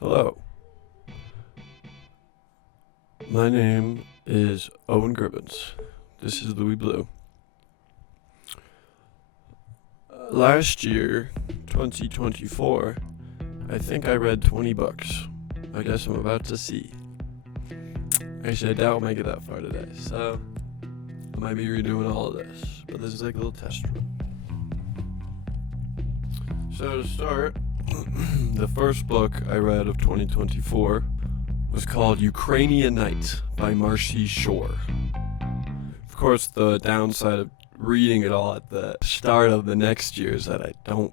Hello. My name is Owen Gribbons. This is Louis Blue. Last year, 2024, I think I read 20 books. I guess I'm about to see. Actually, I doubt I'll make it that far today, so I might be redoing all of this, but this is like a little test run. So to start, the first book I read of 2024 was called Ukrainian Night by Marci Shore. Of course, the downside of reading it all at the start of the next year is that I don't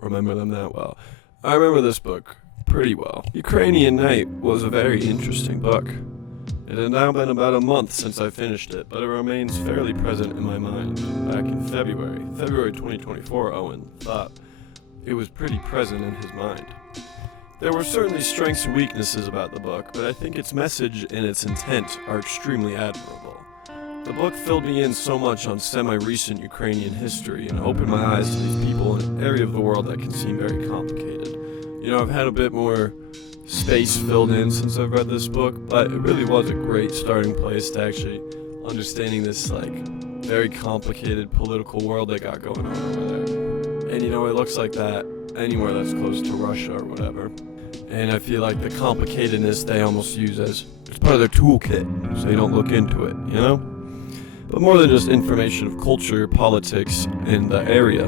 remember them that well. I remember this book pretty well. Ukrainian Night was a very interesting book. It had now been about a month since I finished it, but it remains fairly present in my mind. Back in February 2024, Owen thought it was pretty present in his mind. There were certainly strengths and weaknesses about the book, but I think its message and its intent are extremely admirable. The book filled me in so much on semi-recent Ukrainian history and opened my eyes to these people in an area of the world that can seem very complicated. You know, I've had a bit more space filled in since I've read this book, but it really was a great starting place to actually understanding this, very complicated political world they got going on over there. And you know, it looks like that anywhere that's close to Russia or whatever. And I feel like the complicatedness they almost use as it's part of their toolkit, so you don't look into it, you know? But more than just information of culture, politics, and the area,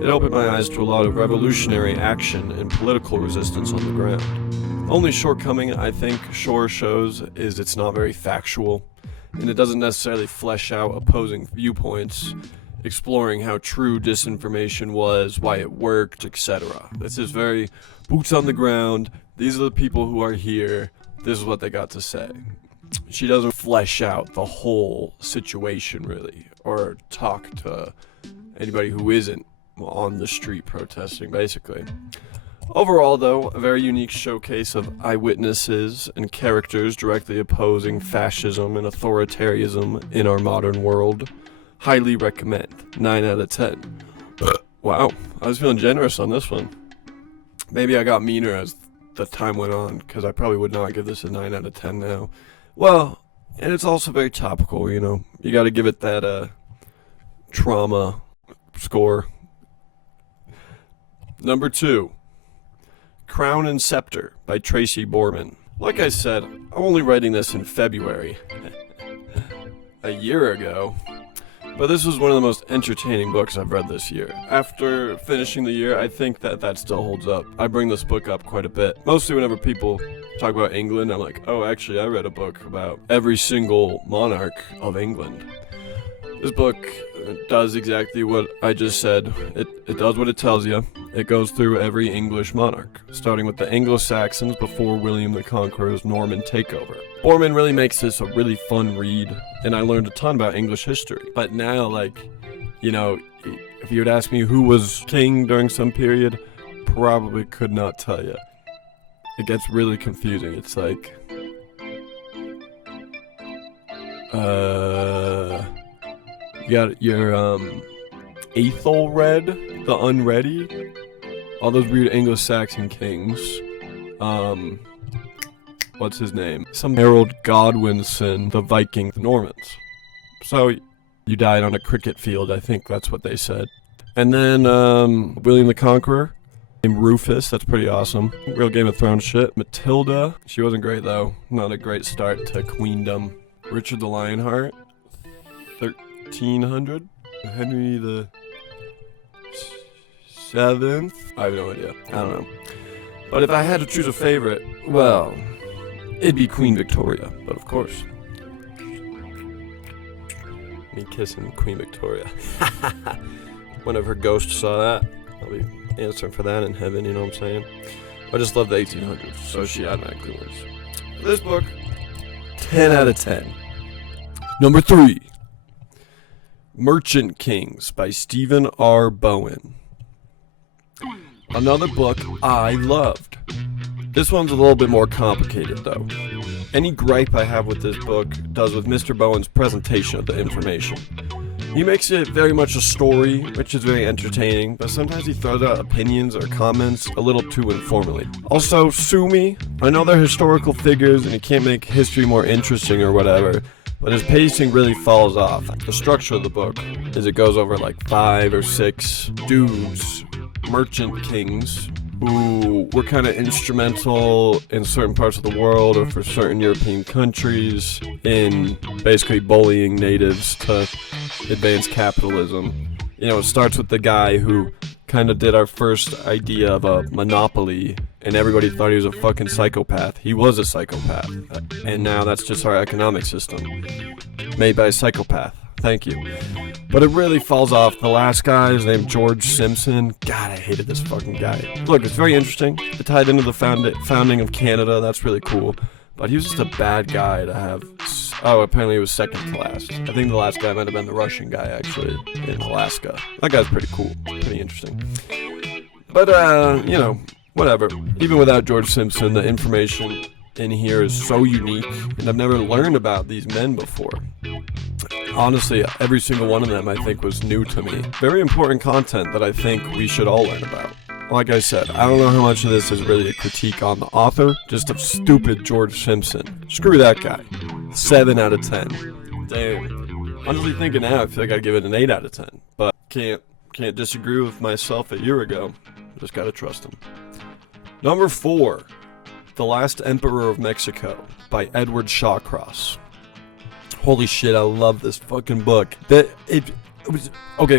it opened my eyes to a lot of revolutionary action and political resistance on the ground. The only shortcoming I think Shore shows is it's not very factual, and it doesn't necessarily flesh out opposing viewpoints, exploring how true disinformation was, why it worked, etc. This is very boots on the ground. These are the people who are here. This is what they got to say. She doesn't flesh out the whole situation really, or talk to anybody who isn't on the street protesting, basically. Overall, though, a very unique showcase of eyewitnesses and characters directly opposing fascism and authoritarianism in our modern world. Highly recommend. 9 out of 10. Wow, I was feeling generous on this one. Maybe I got meaner as the time went on, because I probably would not give this a 9 out of 10 now. Well, and it's also very topical, you know. You gotta give it that, trauma score. Number 2. Crown and Sceptre by Tracy Borman. Like I said, I'm only writing this in February. A year ago. But this was one of the most entertaining books I've read this year. After finishing the year, I think that still holds up. I bring this book up quite a bit. Mostly whenever people talk about England, I'm like, oh, actually, I read a book about every single monarch of England. This book does exactly what I just said. It does what it tells you. It goes through every English monarch, starting with the Anglo-Saxons before William the Conqueror's Norman takeover. Borman really makes this a really fun read, and I learned a ton about English history. But now, if you would ask me who was king during some period, probably could not tell you. It gets really confusing. It's like, you got your, Aethelred, the Unready, all those weird Anglo-Saxon kings, what's his name? Some Harold Godwinson, the Viking, the Normans. So, you died on a cricket field, I think that's what they said. And then, William the Conqueror, named Rufus, that's pretty awesome. Real Game of Thrones shit. Matilda, she wasn't great though, not a great start to queendom. Richard the Lionheart, 1300. Henry the 7th? I have no idea. I don't know. But if I had to choose a favorite, well, it'd be Queen Victoria, but of course. Me kissing Queen Victoria. One of her ghosts saw that. I'll be answering for that in heaven, you know what I'm saying? I just love the 1800s, so she automatically wins. This book, 10 out of 10. Number 3. Merchant Kings by Stephen R. Bowen. Another book I loved. This one's a little bit more complicated though. Any gripe I have with this book does with Mr. Bowen's presentation of the information. He makes it very much a story, which is very entertaining, but sometimes he throws out opinions or comments a little too informally. Also, sue me. I know they're historical figures and he can't make history more interesting or whatever, but his pacing really falls off. The structure of the book is it goes over like 5 or 6 dudes, merchant kings, who were kind of instrumental in certain parts of the world or for certain European countries in basically bullying natives to advance capitalism. You know, it starts with the guy who kind of did our first idea of a monopoly, and everybody thought he was a fucking psychopath. He was a psychopath, and now that's just our economic system, made by a psychopath. Thank you. But it really falls off. The last guy is named George Simpson. God, I hated this fucking guy. Look, it's very interesting. It tied into the founding of Canada. That's really cool. But he was just a bad guy to have. Oh, apparently he was second to last. I think the last guy might have been the Russian guy, actually, in Alaska. That guy's pretty cool. Pretty interesting. But, you know, whatever. Even without George Simpson, the information in here is so unique, and I've never learned about these men before. Honestly, every single one of them I think was new to me. Very important content that I think we should all learn about. Like I said, I don't know how much of this is really a critique on the author, just of stupid George Simpson. Screw that guy. 7 out of 10. Damn. Honestly thinking now, I feel like I'd give it an 8 out of 10. But can't disagree with myself a year ago. Just gotta trust him. Number 4. The Last Emperor of Mexico by Edward Shawcross. Holy shit, I love this fucking book. It was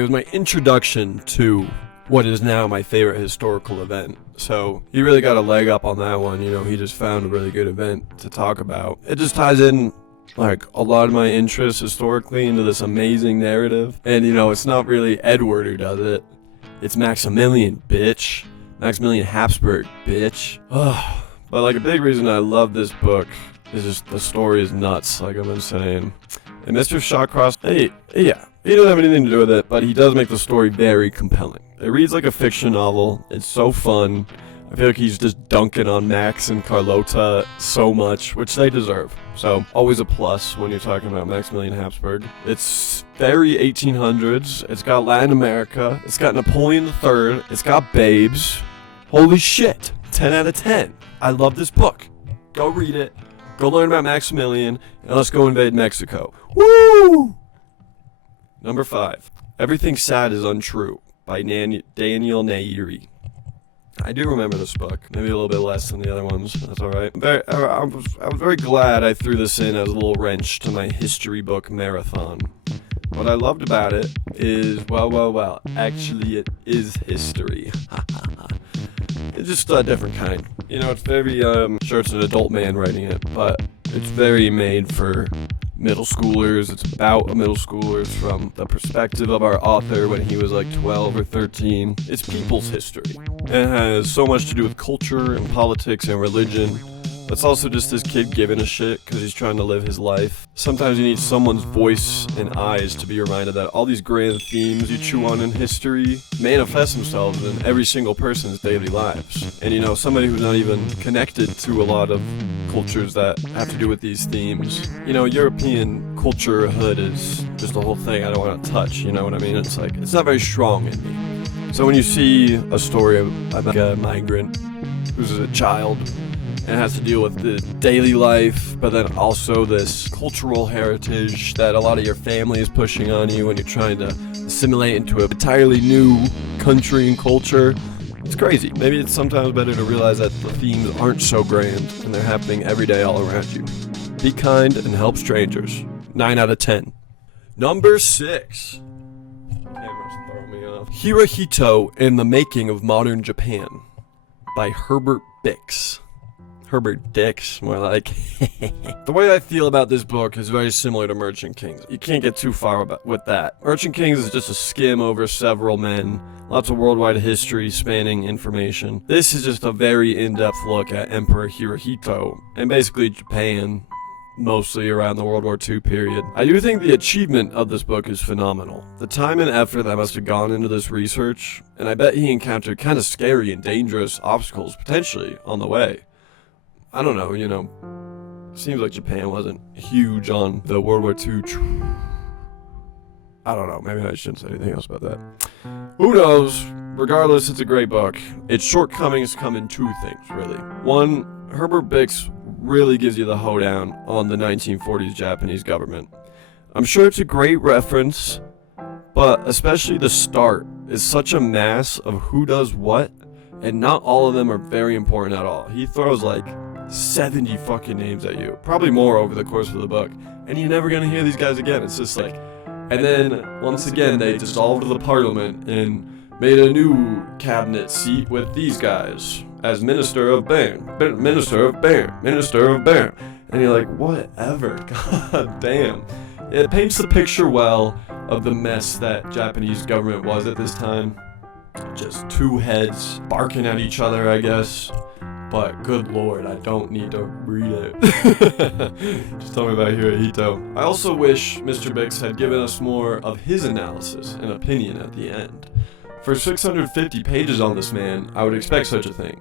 my introduction to what is now my favorite historical event. So he really got a leg up on that one. You know, he just found a really good event to talk about. It just ties in like a lot of my interests historically into this amazing narrative. And you know, it's not really Edward who does it. It's Maximilian, bitch. Maximilian Habsburg, bitch. Ugh. But like a big reason I love this book is just the story is nuts, like I've been saying. And Mr. Shawcross, he doesn't have anything to do with it, but he does make the story very compelling. It reads like a fiction novel. It's so fun. I feel like he's just dunking on Max and Carlota so much, which they deserve. So always a plus when you're talking about Maximilian Habsburg. It's very 1800s. It's got Latin America. It's got Napoleon III. It's got babes. Holy shit. 10 out of 10. I love this book. Go read it. Go learn about Maximilian, and let's go invade Mexico. Woo! Number 5. Everything Sad is Untrue by Daniel Nayeri. I do remember this book. Maybe a little bit less than the other ones. That's alright. I was very glad I threw this in as a little wrench to my history book marathon. What I loved about it is, well, actually it is history. It's just a different kind. You know, it's very, sure it's an adult man writing it, but it's very made for middle schoolers. It's about a middle schoolers from the perspective of our author when he was like 12 or 13. It's people's history. It has so much to do with culture and politics and religion. It's also just this kid giving a shit because he's trying to live his life. Sometimes you need someone's voice and eyes to be reminded that all these grand themes you chew on in history manifest themselves in every single person's daily lives. And you know, somebody who's not even connected to a lot of cultures that have to do with these themes. You know, European culture hood is just the whole thing I don't want to touch, you know what I mean? It's like, it's not very strong in me. So when you see a story about a migrant who's a child, and it has to deal with the daily life, but then also this cultural heritage that a lot of your family is pushing on you when you're trying to assimilate into an entirely new country and culture. It's crazy. Maybe it's sometimes better to realize that the themes aren't so grand and they're happening every day all around you. Be kind and help strangers. 9 out of 10. Number 6. Camera's throwing me off. Hirohito and the Making of Modern Japan by Herbert Dix. Herbert Dix, more like. The way I feel about this book is very similar to Merchant Kings. You can't get too far with that. Merchant Kings is just a skim over several men, lots of worldwide history spanning information. This is just a very in-depth look at Emperor Hirohito, and basically Japan, mostly around the World War II period. I do think the achievement of this book is phenomenal. The time and effort that must have gone into this research, and I bet he encountered kind of scary and dangerous obstacles potentially on the way. I don't know, you know, seems like Japan wasn't huge on the World War II. I don't know, maybe I shouldn't say anything else about that. Who knows? Regardless, it's a great book. Its shortcomings come in two things, really. One, Herbert Bix really gives you the hoedown on the 1940s Japanese government. I'm sure it's a great reference, but especially the start is such a mass of who does what, and not all of them are very important at all. He throws like 70 fucking names at you, probably more over the course of the book, and you're never gonna hear these guys again. It's just like, and then once again they dissolved the parliament and made a new cabinet seat with these guys as Minister of Bam, Minister of Bam, Minister of Bam, and you're like, whatever, god damn. It paints the picture well of the mess that Japanese government was at this time. Just two heads barking at each other, I guess. But good lord, I don't need to read it. Just tell me about Hirohito. I also wish Mr. Bix had given us more of his analysis and opinion at the end. For 650 pages on this man, I would expect such a thing.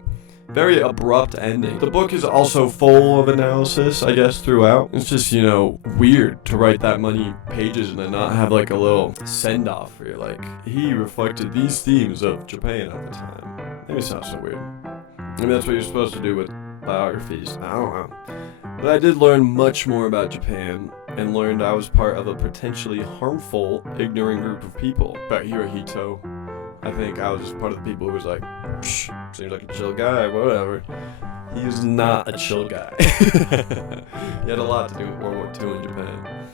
Very abrupt ending. The book is also full of analysis, I guess, throughout. It's just, weird to write that many pages and then not have like a little send-off where you're like, he reflected these themes of Japan at the time. Maybe it sounds so weird. Maybe that's what you're supposed to do with biographies. I don't know. But I did learn much more about Japan and learned I was part of a potentially harmful, ignorant group of people. About Hirohito, I think I was just part of the people who was like, seems like a chill guy, whatever. He was not a chill guy. He had a lot to do with World War II in Japan.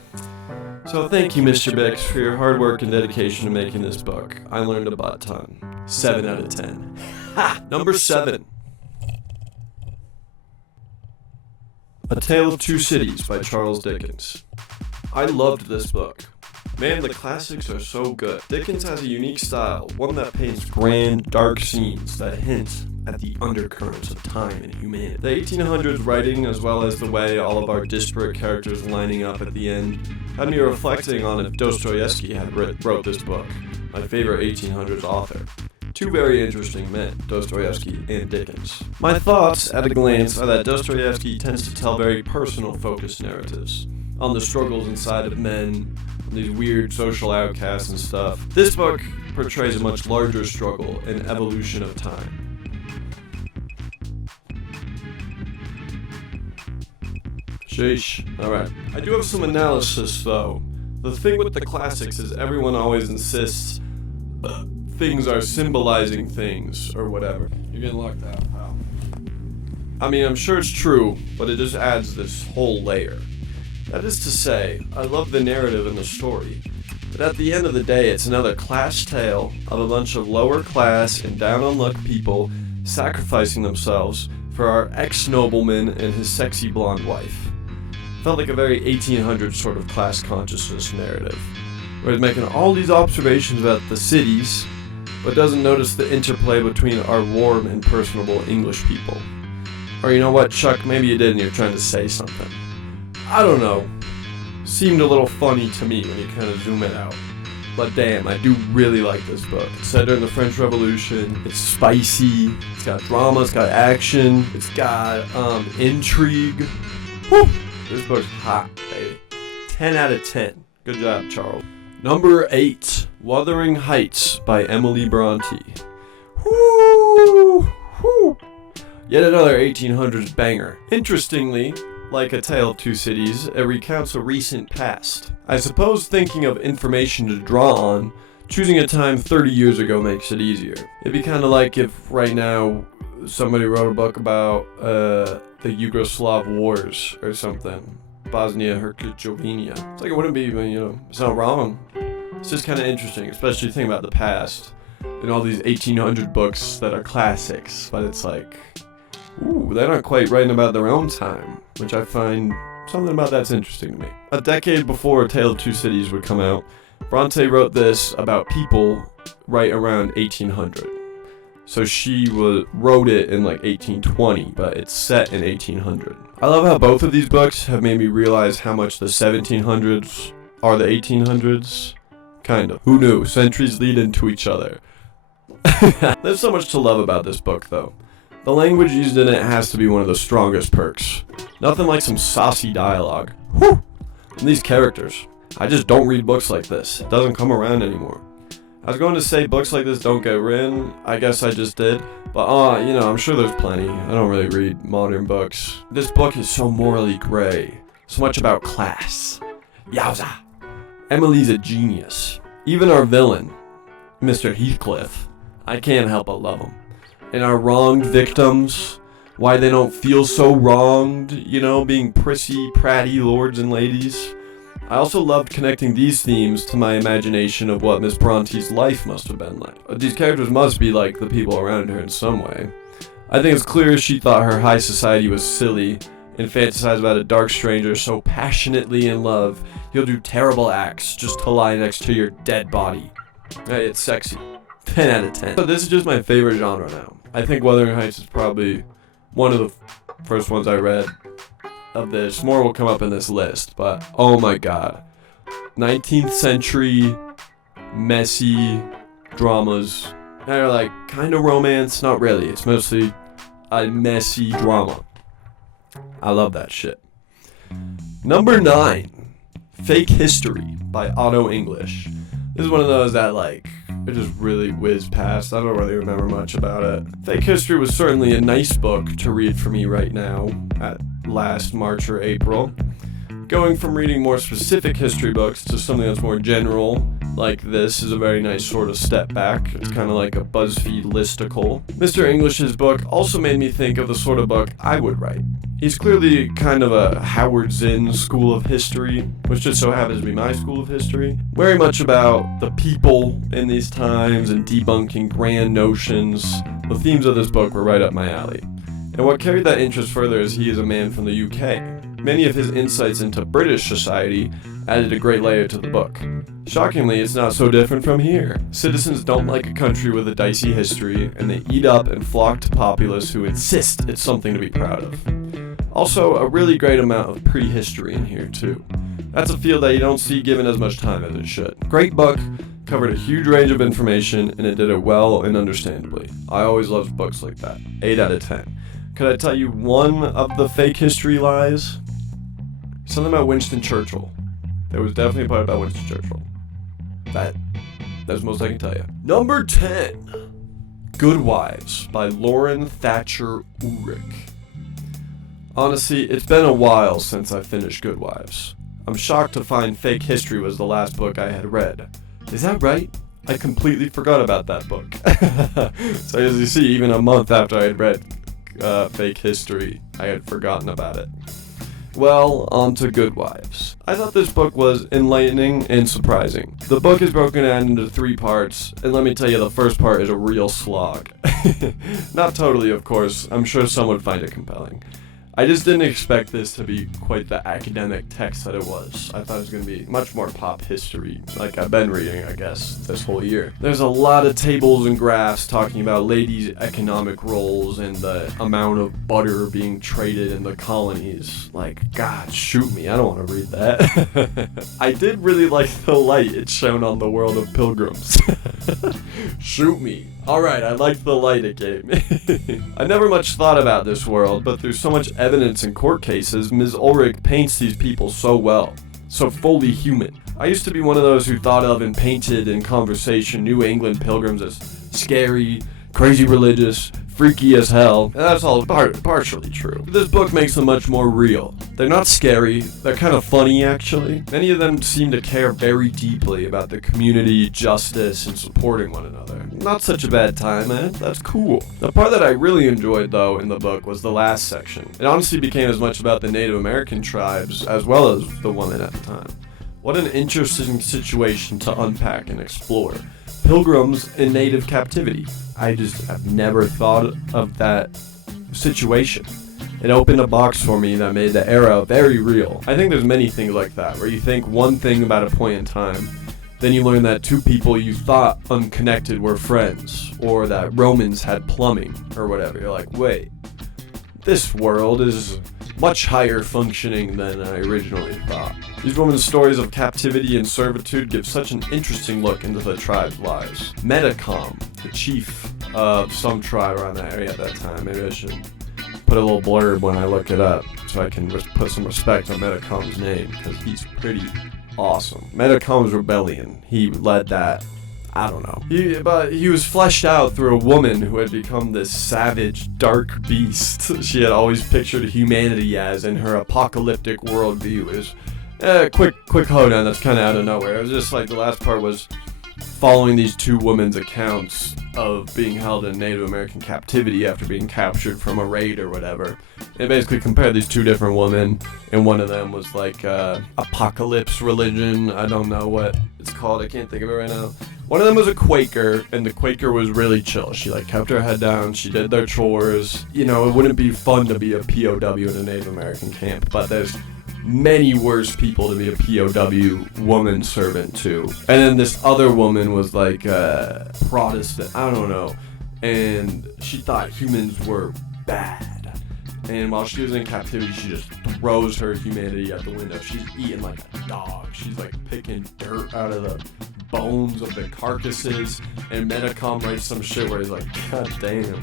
So thank you, Mr. Bix, for your hard work and dedication to making this book. I learned a butt ton. 7 out of 10. Ha! Number 7. A Tale of Two Cities by Charles Dickens. I loved this book. Man, the classics are so good. Dickens has a unique style, one that paints grand, dark scenes that hint at the undercurrents of time and humanity. The 1800s writing, as well as the way all of our disparate characters lining up at the end, had me reflecting on if Dostoevsky had wrote this book, my favorite 1800s author. Two very interesting men, Dostoevsky and Dickens. My thoughts, at a glance, are that Dostoevsky tends to tell very personal focused narratives on the struggles inside of men, on these weird social outcasts and stuff. This book portrays a much larger struggle and evolution of time. Sheesh. Alright. I do have some analysis, though. The thing with the classics is everyone always insists things are symbolizing things, or whatever. You're getting locked out, pal. I mean, I'm sure it's true, but it just adds this whole layer. That is to say, I love the narrative and the story, but at the end of the day, it's another class tale of a bunch of lower class and down on luck people sacrificing themselves for our ex-nobleman and his sexy blonde wife. Felt like a very 1800s sort of class consciousness narrative, where he's making all these observations about the cities, but doesn't notice the interplay between our warm and personable English people. Or you know what, Chuck, maybe you did and you're trying to say something. I don't know. Seemed a little funny to me when you kind of zoom it out. But damn, I do really like this book. It's set during the French Revolution. It's spicy. It's got drama. It's got action. It's got intrigue. Woo! This book's hot, baby. 10 out of 10. Good job, Charles. Number 8. Wuthering Heights by Emily Bronte. Woo! Woo! Yet another 1800s banger. Interestingly, like A Tale of Two Cities, it recounts a recent past. I suppose thinking of information to draw on, choosing a time 30 years ago makes it easier. It'd be kind of like if right now somebody wrote a book about the Yugoslav wars or something. Bosnia-Herzegovina. It's like it wouldn't be, it's not wrong. It's just kind of interesting, especially thinking about the past and all these 1800 books that are classics, but it's like, ooh, they're not quite writing about their own time, which I find something about that's interesting to me. A decade before A Tale of Two Cities would come out, Bronte wrote this about people right around 1800. So she wrote it in like 1820, but it's set in 1800. I love how both of these books have made me realize how much the 1700s are the 1800s. Kind of. Who knew? Centuries lead into each other. There's so much to love about this book, though. The language used in it has to be one of the strongest perks. Nothing like some saucy dialogue. Whew! And these characters. I just don't read books like this. It doesn't come around anymore. I was going to say books like this don't get written. I guess I just did. But, I'm sure there's plenty. I don't really read modern books. This book is so morally gray. So much about class. Yowza. Emily's a genius. Even our villain, Mr. Heathcliff, I can't help but love him. And our wronged victims, why they don't feel so wronged, being prissy, pratty lords and ladies. I also loved connecting these themes to my imagination of what Miss Bronte's life must have been like. These characters must be like the people around her in some way. I think it's clear she thought her high society was silly and fantasized about a dark stranger so passionately in love he'll do terrible acts just to lie next to your dead body. Hey, it's sexy. 10 out of 10. So this is just my favorite genre now. I think Wuthering Heights is probably one of the first ones I read of this. More will come up in this list, but oh my god. 19th century messy dramas. They're like kind of romance, not really. It's mostly a messy drama. I love that shit. Number 9, Fake History by Otto English. This is one of those that it just really whizzed past. I don't really remember much about it. Fake History was certainly a nice book to read for me right now at last March or April. Going from reading more specific history books to something that's more general, like this, is a very nice sort of step back. It's kind of like a BuzzFeed listicle. Mr. English's book also made me think of the sort of book I would write. He's clearly kind of a Howard Zinn school of history, which just so happens to be my school of history. Very much about the people in these times and debunking grand notions. The themes of this book were right up my alley. And what carried that interest further is he is a man from the UK. Many of his insights into British society added a great layer to the book. Shockingly, it's not so different from here. Citizens don't like a country with a dicey history, and they eat up and flock to populists who insist it's something to be proud of. Also, a really great amount of prehistory in here too. That's a field that you don't see given as much time as it should. Great book, covered a huge range of information, and it did it well and understandably. I always loved books like that. 8 out of 10. Could I tell you one of the fake history lies? Something about Winston Churchill. There was definitely a part about Winston Churchill. That's the most I can tell you. Number 10. Good Wives by Lauren Thatcher Ulrich. Honestly, it's been a while since I finished Good Wives. I'm shocked to find Fake History was the last book I had read. Is that right? I completely forgot about that book. So as you see, even a month after I had read Fake History, I had forgotten about it. Well, on to Good Wives. I thought this book was enlightening and surprising. The book is broken down into 3 parts, and let me tell you, the first part is a real slog. Not totally, of course. I'm sure some would find it compelling. I just didn't expect this to be quite the academic text that it was. I thought it was going to be much more pop history, like I've been reading, I guess, this whole year. There's a lot of tables and graphs talking about ladies' economic roles and the amount of butter being traded in the colonies. God, shoot me, I don't want to read that. I did really like the light it shone on the world of pilgrims. Shoot me. Alright, I liked the light it gave me. I never much thought about this world, but through so much evidence in court cases, Ms. Ulrich paints these people so well, so fully human. I used to be one of those who thought of and painted in conversation New England pilgrims as scary, crazy religious, freaky as hell, and that's all partially true. This book makes them much more real. They're not scary, they're kind of funny actually. Many of them seem to care very deeply about the community, justice, and supporting one another. Not such a bad time, man. That's cool. The part that I really enjoyed though in the book was the last section. It honestly became as much about the Native American tribes as well as the women at the time. What an interesting situation to unpack and explore. Pilgrims in native captivity. I've never thought of that situation. It opened a box for me that made the era very real. I think there's many things like that, where you think one thing about a point in time, then you learn that 2 people you thought unconnected were friends, or that Romans had plumbing, or whatever. You're like, wait, this world is much higher functioning than I originally thought. These women's stories of captivity and servitude give such an interesting look into the tribe's lives. Metacom, the chief of some tribe around that area at that time, maybe I should put a little blurb when I look it up so I can put some respect on Metacom's name, because he's pretty awesome. Metacom's rebellion, he led that. I don't know. But he was fleshed out through a woman who had become this savage, dark beast she had always pictured humanity as in her apocalyptic worldview. Is quick hoedown that's kind of out of nowhere. It was just like the last part was following these two women's accounts of being held in Native American captivity after being captured from a raid or whatever. It basically compared these two different women, and one of them was like apocalypse religion. I don't know what it's called. I can't think of it right now. One of them was a Quaker, and the Quaker was really chill. She like kept her head down. She did their chores. You know, it wouldn't be fun to be a POW in a Native American camp, but there's many worse people to be a POW woman servant to. And then this other woman was like Protestant, I don't know, and she thought humans were bad. And while she was in captivity, she just throws her humanity out the window. She's eating like a dog. She's like picking dirt out of the bones of the carcasses. And Metacom writes some shit where he's like, God damn.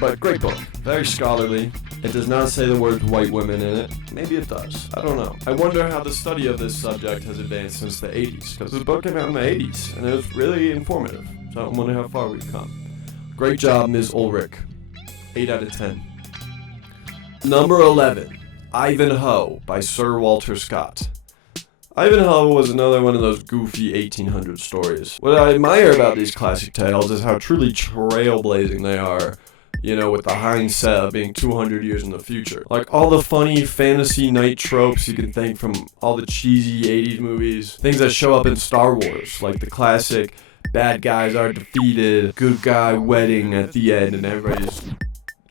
But great book. Very scholarly. It does not say the words white women in it. Maybe it does. I don't know. I wonder how the study of this subject has advanced since the 80s. Because this book came out in the 80s. And it was really informative. So I wonder how far we've come. Great job, Ms. Ulrich. 8 out of 10. Number 11, Ivanhoe by Sir Walter Scott. Ivanhoe was another one of those goofy 1800 stories. What I admire about these classic tales is how truly trailblazing they are, you know, with the hindsight of being 200 years in the future. Like all the funny fantasy knight tropes you can think from all the cheesy 80s movies, things that show up in Star Wars, like the classic bad guys are defeated, good guy wedding at the end, and everybody's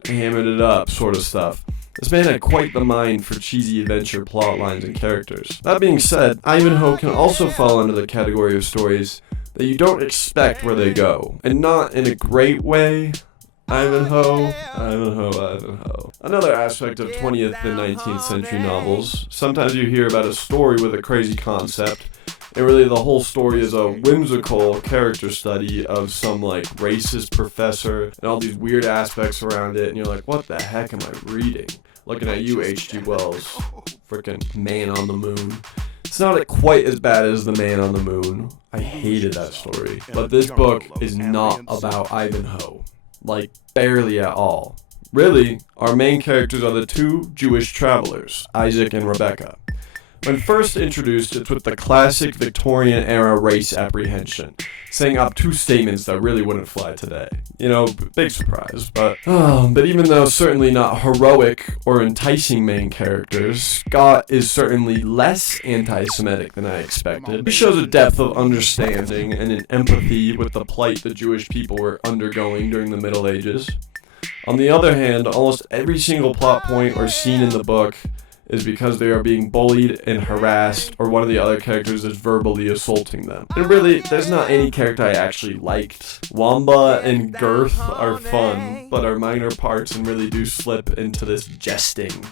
hamming it up sort of stuff. This man had quite the mind for cheesy adventure plot lines and characters. That being said, Ivanhoe can also fall under the category of stories that you don't expect where they go. And not in a great way. Ivanhoe. Another aspect of 20th and 19th century novels. Sometimes you hear about a story with a crazy concept, and really the whole story is a whimsical character study of some like racist professor and all these weird aspects around it, and you're like, what the heck am I reading? Looking at you, H.G. Wells. Frickin' Man on the Moon. It's not quite as bad as The Man on the Moon. I hated that story. But this book is not about Ivanhoe. Like, barely at all. Really, our main characters are the two Jewish travelers, Isaac and Rebecca. When first introduced, it's with the classic Victorian-era race apprehension, saying obtuse statements that really wouldn't fly today. You know, big surprise, but even though certainly not heroic or enticing main characters, Scott is certainly less anti-Semitic than I expected. He shows a depth of understanding and an empathy with the plight the Jewish people were undergoing during the Middle Ages. On the other hand, almost every single plot point or scene in the book is because they are being bullied and harassed, or one of the other characters is verbally assaulting them. And really, there's not any character I actually liked. Wamba and Girth are fun, but are minor parts and really do slip into this jesting,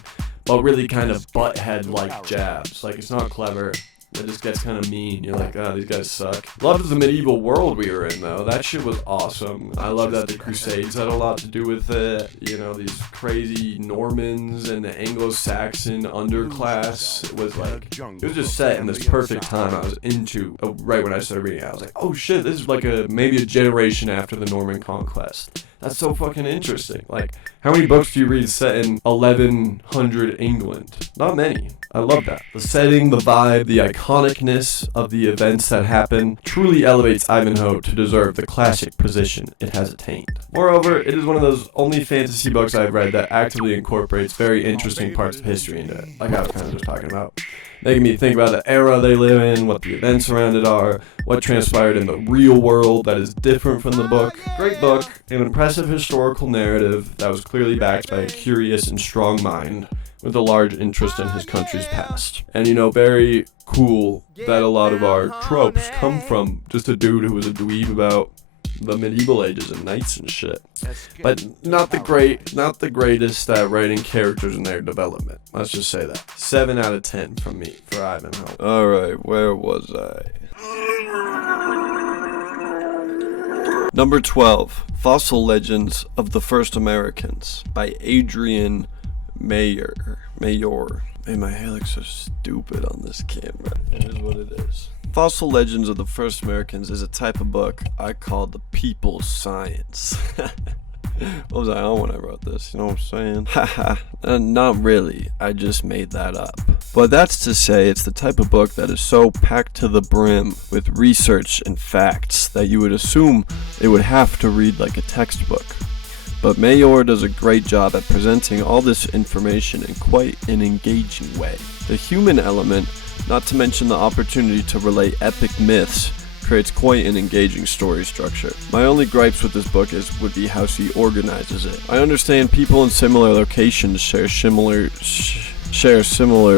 but really kind of butthead-like jabs. Like, it's not clever. It just gets kind of mean. You're like, oh, these guys suck. Loved the medieval world we were in, though. That shit was awesome. I love that the Crusades had a lot to do with it. You know, these crazy Normans and the Anglo-Saxon underclass. It was like, it was just set in this perfect time I was into, right when I started reading it. I was like, oh shit, this is like maybe a generation after the Norman Conquest. That's so fucking interesting. Like, how many books do you read set in 1100 England? Not many. I love that. The setting, the vibe, the iconicness of the events that happen truly elevates Ivanhoe to deserve the classic position it has attained. Moreover, it is one of those only fantasy books I've read that actively incorporates very interesting parts of history into it, like I was kind of just talking about. Making me think about the era they live in, what the events around it are, what transpired in the real world that is different from the book. Great book, an impressive historical narrative that was clearly backed by a curious and strong mind with a large interest in his country's past. And you know, very cool that a lot of our tropes come from just a dude who was a dweeb about the medieval ages and knights and shit. But not the greatest at writing characters and their development. Let's just say that. 7 out of 10 from me for Ivanhoe. Alright, where was I? Number 12, Fossil Legends of the First Americans by Adrienne Mayor. Man, my hair looks so stupid on this camera. It is what it is. Fossil Legends of the First Americans is a type of book I call the people's science. What was I on when I wrote this? You know what I'm saying? Haha. Not really. I just made that up. But that's to say, it's the type of book that is so packed to the brim with research and facts that you would assume it would have to read like a textbook. But Peur does a great job at presenting all this information in quite an engaging way. The human element, not to mention the opportunity to relate epic myths, creates quite an engaging story structure. My only gripes with this book would be how she organizes it. I understand people in similar locations share similar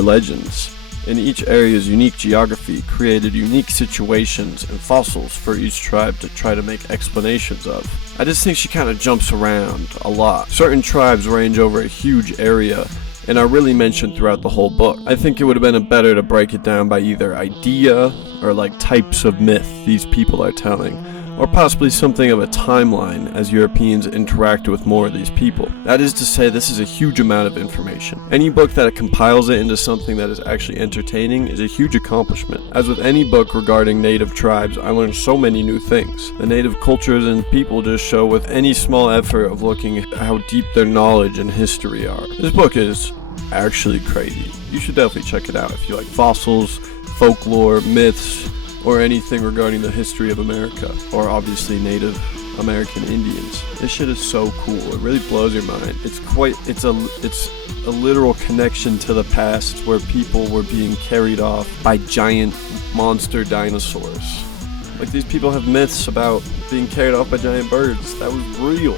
legends, and each area's unique geography created unique situations and fossils for each tribe to try to make explanations of. I just think she kind of jumps around a lot. Certain tribes range over a huge area and are really mentioned throughout the whole book. I think it would have been better to break it down by either idea or like types of myth these people are telling, or possibly something of a timeline as Europeans interact with more of these people. That is to say, this is a huge amount of information. Any book that compiles it into something that is actually entertaining is a huge accomplishment. As with any book regarding native tribes, I learned so many new things. The native cultures and people just show with any small effort of looking at how deep their knowledge and history are. This book is actually crazy. You should definitely check it out if you like fossils, folklore, myths, or anything regarding the history of America, or obviously Native American Indians. This shit is so cool. It really blows your mind. It's a literal connection to the past where people were being carried off by giant monster dinosaurs. Like, these people have myths about being carried off by giant birds. That was real.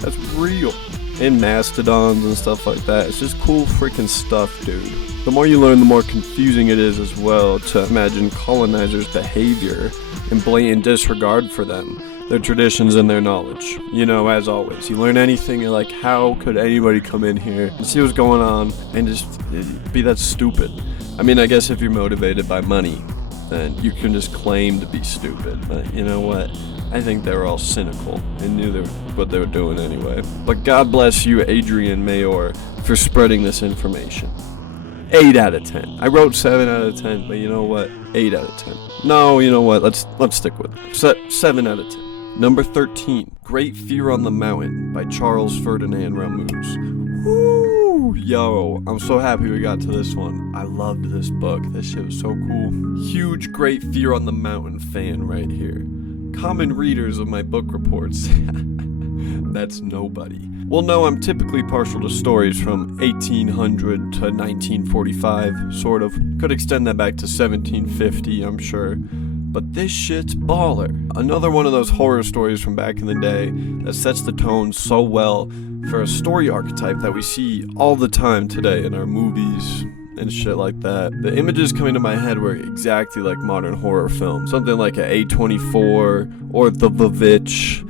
That's real. And mastodons and stuff like that. It's just cool freaking stuff, dude. The more you learn, the more confusing it is as well to imagine colonizers' behavior and blatant disregard for them, their traditions and their knowledge. You know, as always, you learn anything, you're like, how could anybody come in here and see what's going on and just be that stupid? I mean, I guess if you're motivated by money, then you can just claim to be stupid. But you know what? I think they were all cynical and knew what they were doing anyway. But God bless you, Adrienne Peur, for spreading this information. 8 out of 10. I wrote 7 out of 10, but you know what? 8 out of 10. No, you know what? Let's stick with it. 7 out of 10. Number 13, Great Fear on the Mountain by Charles Ferdinand Ramuz. Woo! Yo, I'm so happy we got to this one. I loved this book. This shit was so cool. Huge Great Fear on the Mountain fan right here. Common readers of my book reports, that's nobody, will know I'm typically partial to stories from 1800 to 1945, sort of. Could extend that back to 1750, I'm sure. But this shit's baller. Another one of those horror stories from back in the day that sets the tone so well for a story archetype that we see all the time today in our movies and shit like that. The images coming to my head were exactly like modern horror films. Something like a A24 or The Vivitch,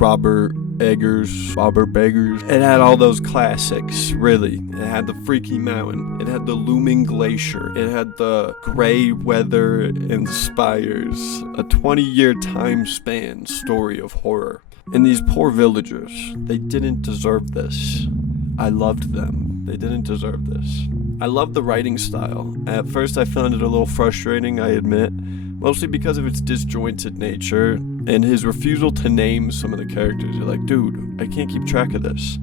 Robert Eggers. It had all those classics, really. It had the freaky mountain. It had the looming glacier. It had the gray weather and spires. A 20-year time span story of horror. And these poor villagers, they didn't deserve this. I loved them. They didn't deserve this. I love the writing style. At first I found it a little frustrating, I admit, mostly because of its disjointed nature and his refusal to name some of the characters. You're like, dude, I can't keep track of this.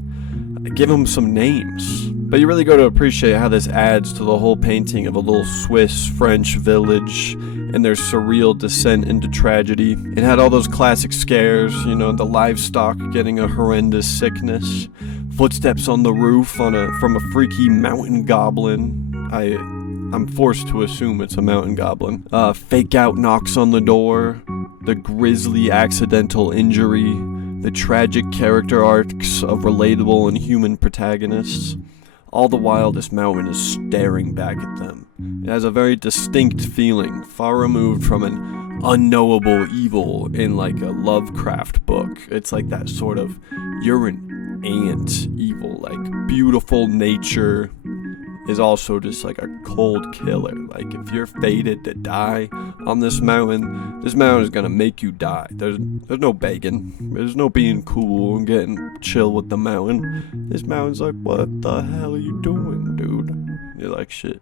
Give them some names. But you really go to appreciate how this adds to the whole painting of a little Swiss-French village and their surreal descent into tragedy. It had all those classic scares, you know, the livestock getting a horrendous sickness, footsteps on the roof from a freaky mountain goblin. I'm forced to assume it's a mountain goblin. Fake out knocks on the door, the grisly accidental injury, the tragic character arcs of relatable and human protagonists. All the while this mountain is staring back at them. It has a very distinct feeling, far removed from an unknowable evil in like a Lovecraft book. It's like that sort of, you're an ant evil, like beautiful nature is also just like a cold killer. Like, if you're fated to die on this mountain is gonna make you die. There's no begging. There's no being cool and getting chill with the mountain. This mountain's like, what the hell are you doing, dude? You're like, shit,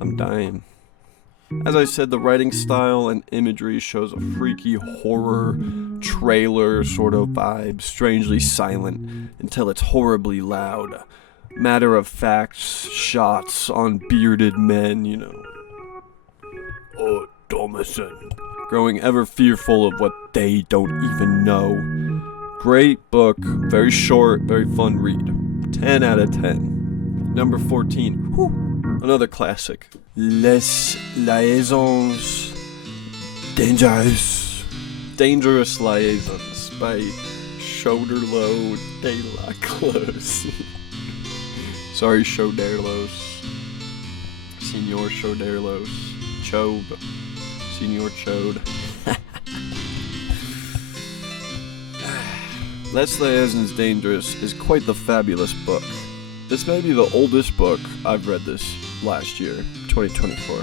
I'm dying. As I said, the writing style and imagery shows a freaky horror trailer sort of vibe, strangely silent until it's horribly loud. Matter-of-fact shots on bearded men, you know. Oh, Thomason. Growing ever fearful of what they don't even know. Great book, very short, very fun read. 10 out of 10. Number 14. Whew. Another classic. Les Liaisons Dangereuses. Dangerous Liaisons by Choderlos de Laclos. Sorry, Choderlos. Senor Choderlos. Chob. Senor Chode. Les Liaisons Dangerous is quite the fabulous book. This may be the oldest book I've read this last year, 2024.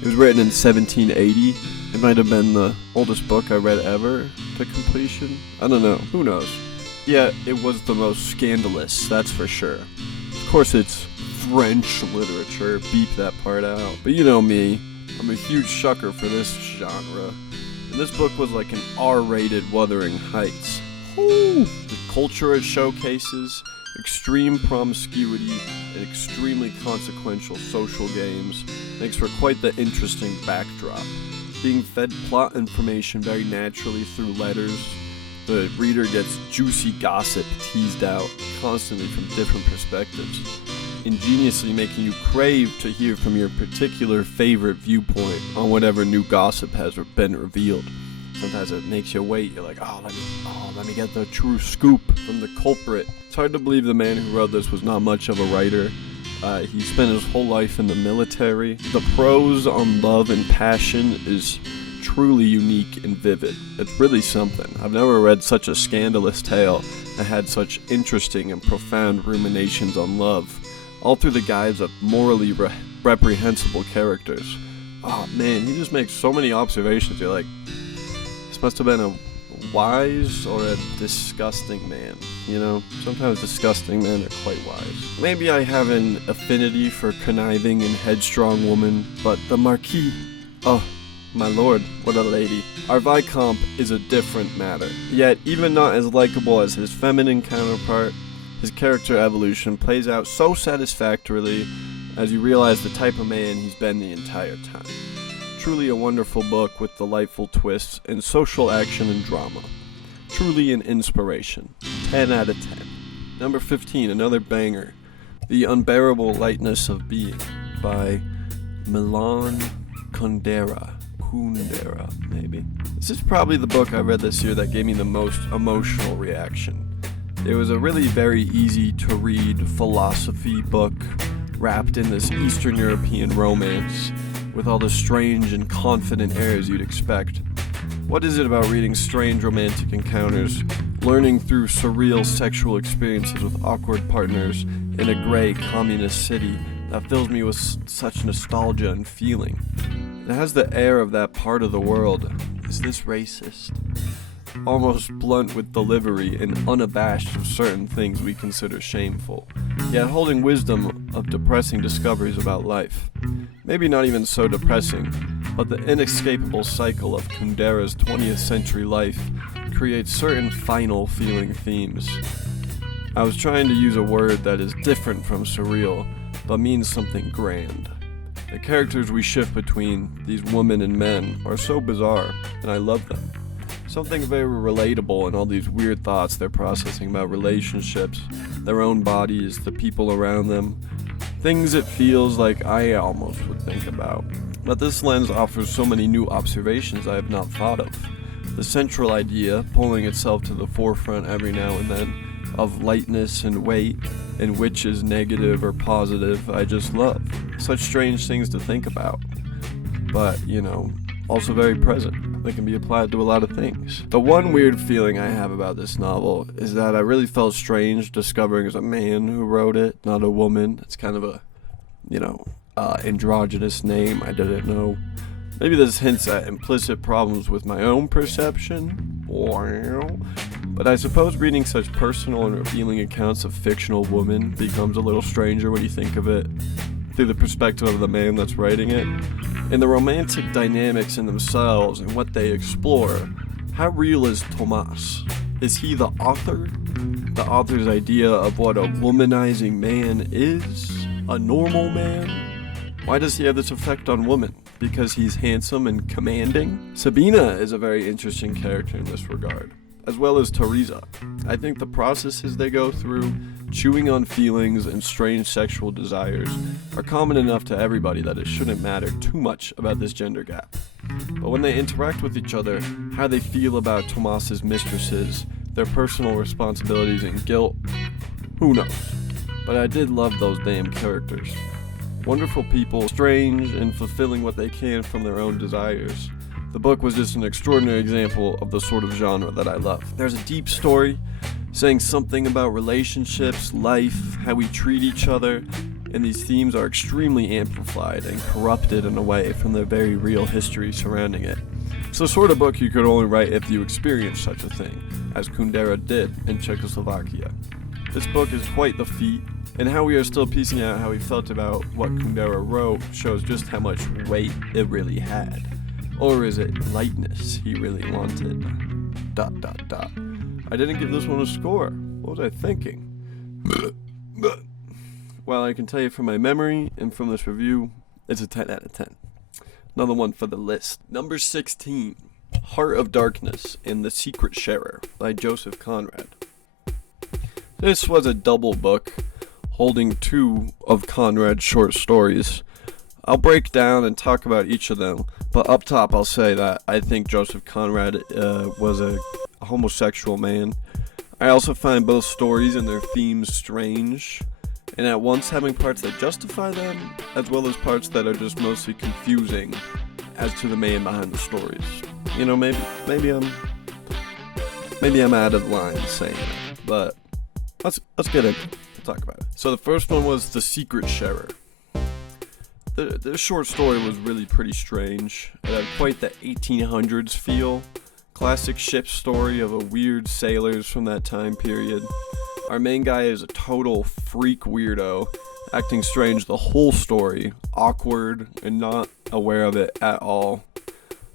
It was written in 1780. It might have been the oldest book I read ever to completion. I don't know. Who knows? Yeah, it was the most scandalous, that's for sure. Of course, it's French literature. Beep that part out. But you know me. I'm a huge sucker for this genre. And this book was like an R-rated Wuthering Heights. Ooh. The culture it showcases, extreme promiscuity, and extremely consequential social games makes for quite the interesting backdrop. Being fed plot information very naturally through letters, the reader gets juicy gossip teased out constantly from different perspectives, ingeniously making you crave to hear from your particular favorite viewpoint on whatever new gossip has been revealed. Sometimes it makes you wait. You're like, let me get the true scoop from the culprit. It's hard to believe the man who wrote this was not much of a writer. He spent his whole life in the military. The prose on love and passion is truly unique and vivid. It's really something. I've never read such a scandalous tale that had such interesting and profound ruminations on love, all through the guise of morally reprehensible characters. Oh man, he just makes so many observations. You're like, this must have been a wise or a disgusting man. You know, sometimes disgusting men are quite wise. Maybe I have an affinity for conniving and headstrong women, but the Marquis, oh my lord, what a lady. Our Vicomte is a different matter. Yet, even not as likable as his feminine counterpart, his character evolution plays out so satisfactorily as you realize the type of man he's been the entire time. Truly a wonderful book with delightful twists and social action and drama. Truly an inspiration. 10 out of 10. Number 15, another banger. The Unbearable Lightness of Being by Milan Kundera, maybe. This is probably the book I read this year that gave me the most emotional reaction. It was a really very easy to read philosophy book wrapped in this Eastern European romance with all the strange and confident airs you'd expect. What is it about reading strange romantic encounters, learning through surreal sexual experiences with awkward partners in a gray communist city that fills me with such nostalgia and feeling? It has the air of that part of the world. Is this racist? Almost blunt with delivery and unabashed of certain things we consider shameful, yet holding wisdom of depressing discoveries about life. Maybe not even so depressing, but the inescapable cycle of Kundera's 20th century life creates certain final feeling themes. I was trying to use a word that is different from surreal, but means something grand. The characters we shift between these women and men are so bizarre, and I love them. Something very relatable in all these weird thoughts they're processing about relationships, their own bodies, the people around them. Things it feels like I almost would think about. But this lens offers so many new observations I have not thought of. The central idea, pulling itself to the forefront every now and then, of lightness and weight, and which is negative or positive, I just love. Such strange things to think about. But, also very present. They can be applied to a lot of things. The one weird feeling I have about this novel is that I really felt strange discovering it was a man who wrote it, not a woman. It's kind of a androgynous name I didn't know. Maybe this hints at implicit problems with my own perception. But I suppose reading such personal and revealing accounts of fictional women becomes a little stranger when you think of it through the perspective of the man that's writing it. And the romantic dynamics in themselves and what they explore. How real is Tomas? Is he the author? The author's idea of what a womanizing man is? A normal man? Why does he have this effect on women? Because he's handsome and commanding? Sabina is a very interesting character in this regard, as well as Teresa. I think the processes they go through, chewing on feelings and strange sexual desires, are common enough to everybody that it shouldn't matter too much about this gender gap. But when they interact with each other, how they feel about Tomas's mistresses, their personal responsibilities and guilt, who knows? But I did love those damn characters. Wonderful people, strange and fulfilling what they can from their own desires. The book was just an extraordinary example of the sort of genre that I love. There's a deep story, saying something about relationships, life, how we treat each other, and these themes are extremely amplified and corrupted in a way from the very real history surrounding it. It's the sort of book you could only write if you experienced such a thing, as Kundera did in Czechoslovakia. This book is quite the feat, and how we are still piecing out how he felt about what Kundera wrote shows just how much weight it really had. Or is it lightness he really wanted? ... I didn't give this one a score. What was I thinking? Well, I can tell you from my memory and from this review, it's a 10 out of 10. Another one for the list. Number 16, Heart of Darkness and the Secret Sharer by Joseph Conrad. This was a double book, holding two of Conrad's short stories. I'll break down and talk about each of them, but up top I'll say that I think Joseph Conrad was a homosexual man. I also find both stories and their themes strange, and at once having parts that justify them, as well as parts that are just mostly confusing as to the man behind the stories. Maybe I'm out of line saying that, but let's get into it. We'll talk about it. So the first one was The Secret Sharer. This short story was really pretty strange. It had quite the 1800s feel. Classic ship story of a weird sailors from that time period. Our main guy is a total freak weirdo, acting strange the whole story, awkward, and not aware of it at all.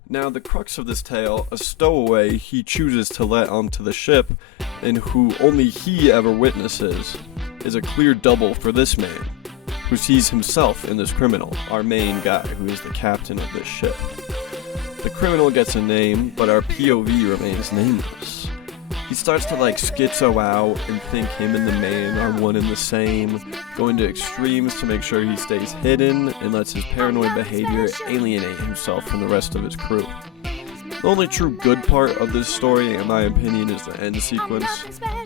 Now, the crux of this tale, a stowaway he chooses to let onto the ship, and who only he ever witnesses, is a clear double for this man, who sees himself in this criminal, our main guy, who is the captain of this ship. The criminal gets a name, but our POV remains nameless. He starts to schizo out and think him and the man are one and the same, going to extremes to make sure he stays hidden and lets his paranoid behavior alienate himself from the rest of his crew. The only true good part of this story, in my opinion, is the end sequence.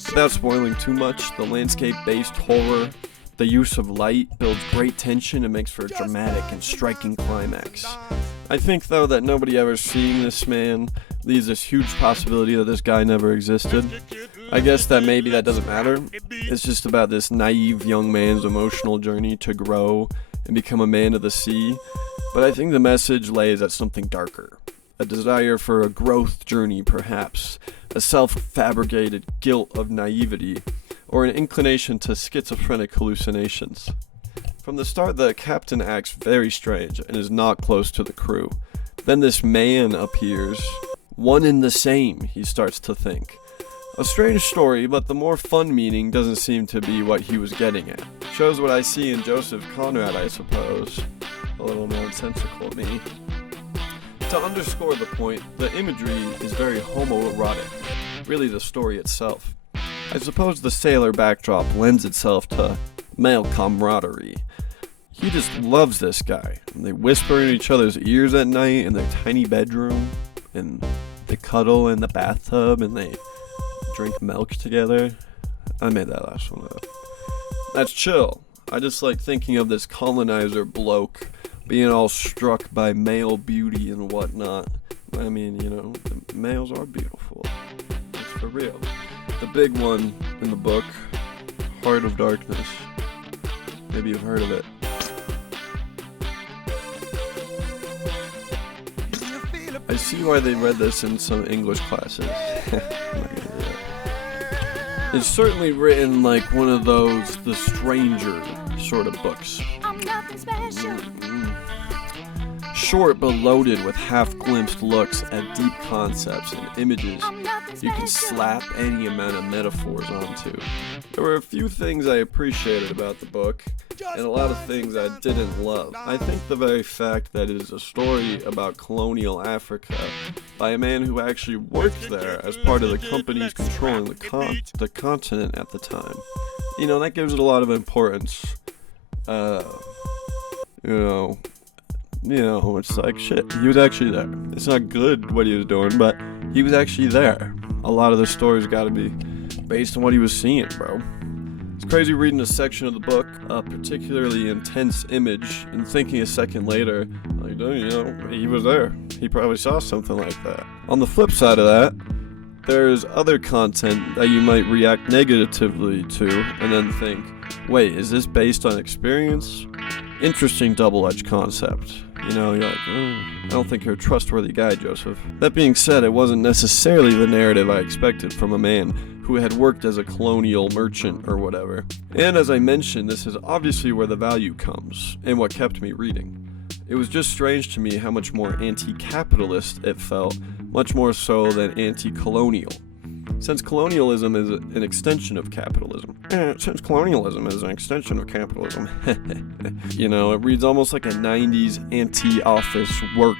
Without spoiling too much, the landscape-based horror, the use of light builds great tension and makes for a dramatic and striking climax. I think, though, that nobody ever seeing this man leaves this huge possibility that this guy never existed. I guess that maybe that doesn't matter. It's just about this naive young man's emotional journey to grow and become a man of the sea. But I think the message lays at something darker. A desire for a growth journey, perhaps. A self-fabricated guilt of naivety. Or an inclination to schizophrenic hallucinations. From the start, the captain acts very strange and is not close to the crew. Then this man appears. One and the same, he starts to think. A strange story, but the more fun meaning doesn't seem to be what he was getting at. Shows what I see in Joseph Conrad, I suppose. A little nonsensical me. To underscore the point, the imagery is very homoerotic. Really the story itself. I suppose the sailor backdrop lends itself to male camaraderie. He just loves this guy. And they whisper in each other's ears at night in their tiny bedroom, and they cuddle in the bathtub, and they drink milk together. I made that last one up. That's chill. I just like thinking of this colonizer bloke being all struck by male beauty and whatnot. I mean, the males are beautiful. It's for real. The big one in the book, Heart of Darkness. Maybe you've heard of it. I see why they read this in some English classes. I'm not gonna do that. It's certainly written like one of those The Stranger sort of books. Short but loaded with half-glimpsed looks at deep concepts and images you can slap any amount of metaphors onto. There were a few things I appreciated about the book, and a lot of things I didn't love. I think the very fact that it is a story about colonial Africa by a man who actually worked there as part of the companies controlling the continent at the time, that gives it a lot of importance. It's like, shit, he was actually there. It's not good what he was doing, but he was actually there. A lot of the stories gotta be based on what he was seeing, bro. It's crazy reading a section of the book, a particularly intense image, and thinking a second later, like, he was there. He probably saw something like that. On the flip side of that, there's other content that you might react negatively to, and then think, wait, is this based on experience? Interesting double-edged concept. You're like, I don't think you're a trustworthy guy, Joseph. That being said, it wasn't necessarily the narrative I expected from a man who had worked as a colonial merchant or whatever. And as I mentioned, this is obviously where the value comes, and what kept me reading. It was just strange to me how much more anti-capitalist it felt, much more so than anti-colonial. Since colonialism is an extension of capitalism. It reads almost like a 90s anti-office work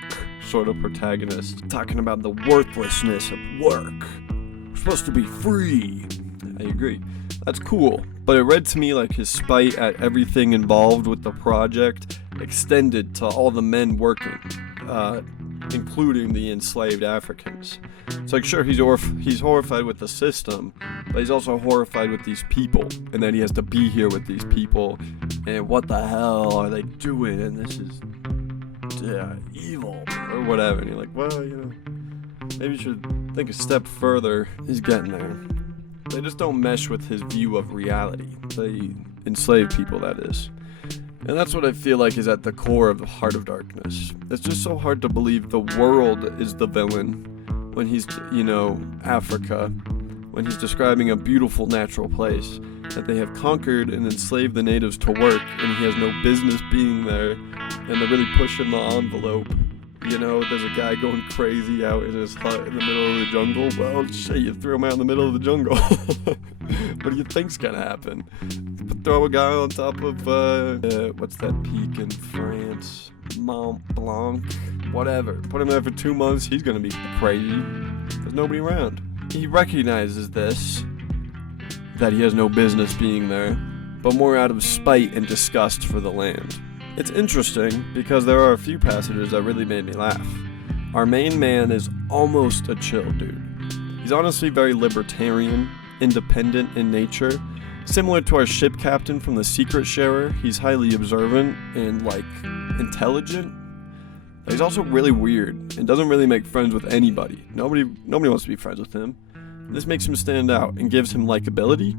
sort of protagonist, talking about the worthlessness of work. We're supposed to be free. I agree. That's cool, but it read to me like his spite at everything involved with the project extended to all the men working, including the enslaved Africans. It's like, sure, he's horrified with the system, but he's also horrified with these people, and that he has to be here with these people, and what the hell are they doing, and this is evil, or whatever. And you're like, well, maybe you should think a step further. He's getting there. They just don't mesh with his view of reality. The enslaved people, that is. And that's what I feel like is at the core of the Heart of Darkness. It's just so hard to believe the world is the villain when he's, Africa, when he's describing a beautiful natural place that they have conquered and enslaved the natives to work, and he has no business being there, and they're really pushing the envelope. There's a guy going crazy out in his hut in the middle of the jungle. Well, shit, you threw him out in the middle of the jungle. What do you think's gonna happen? Throw a guy on top of, what's that peak in France? Mont Blanc? Whatever. Put him there for 2 months, he's gonna be crazy. There's nobody around. He recognizes this, that he has no business being there, but more out of spite and disgust for the land. It's interesting because there are a few passages that really made me laugh. Our main man is almost a chill dude. He's honestly very libertarian, independent in nature. Similar to our ship captain from The Secret Sharer, he's highly observant and, intelligent. He's also really weird and doesn't really make friends with anybody. Nobody wants to be friends with him. This makes him stand out and gives him likability.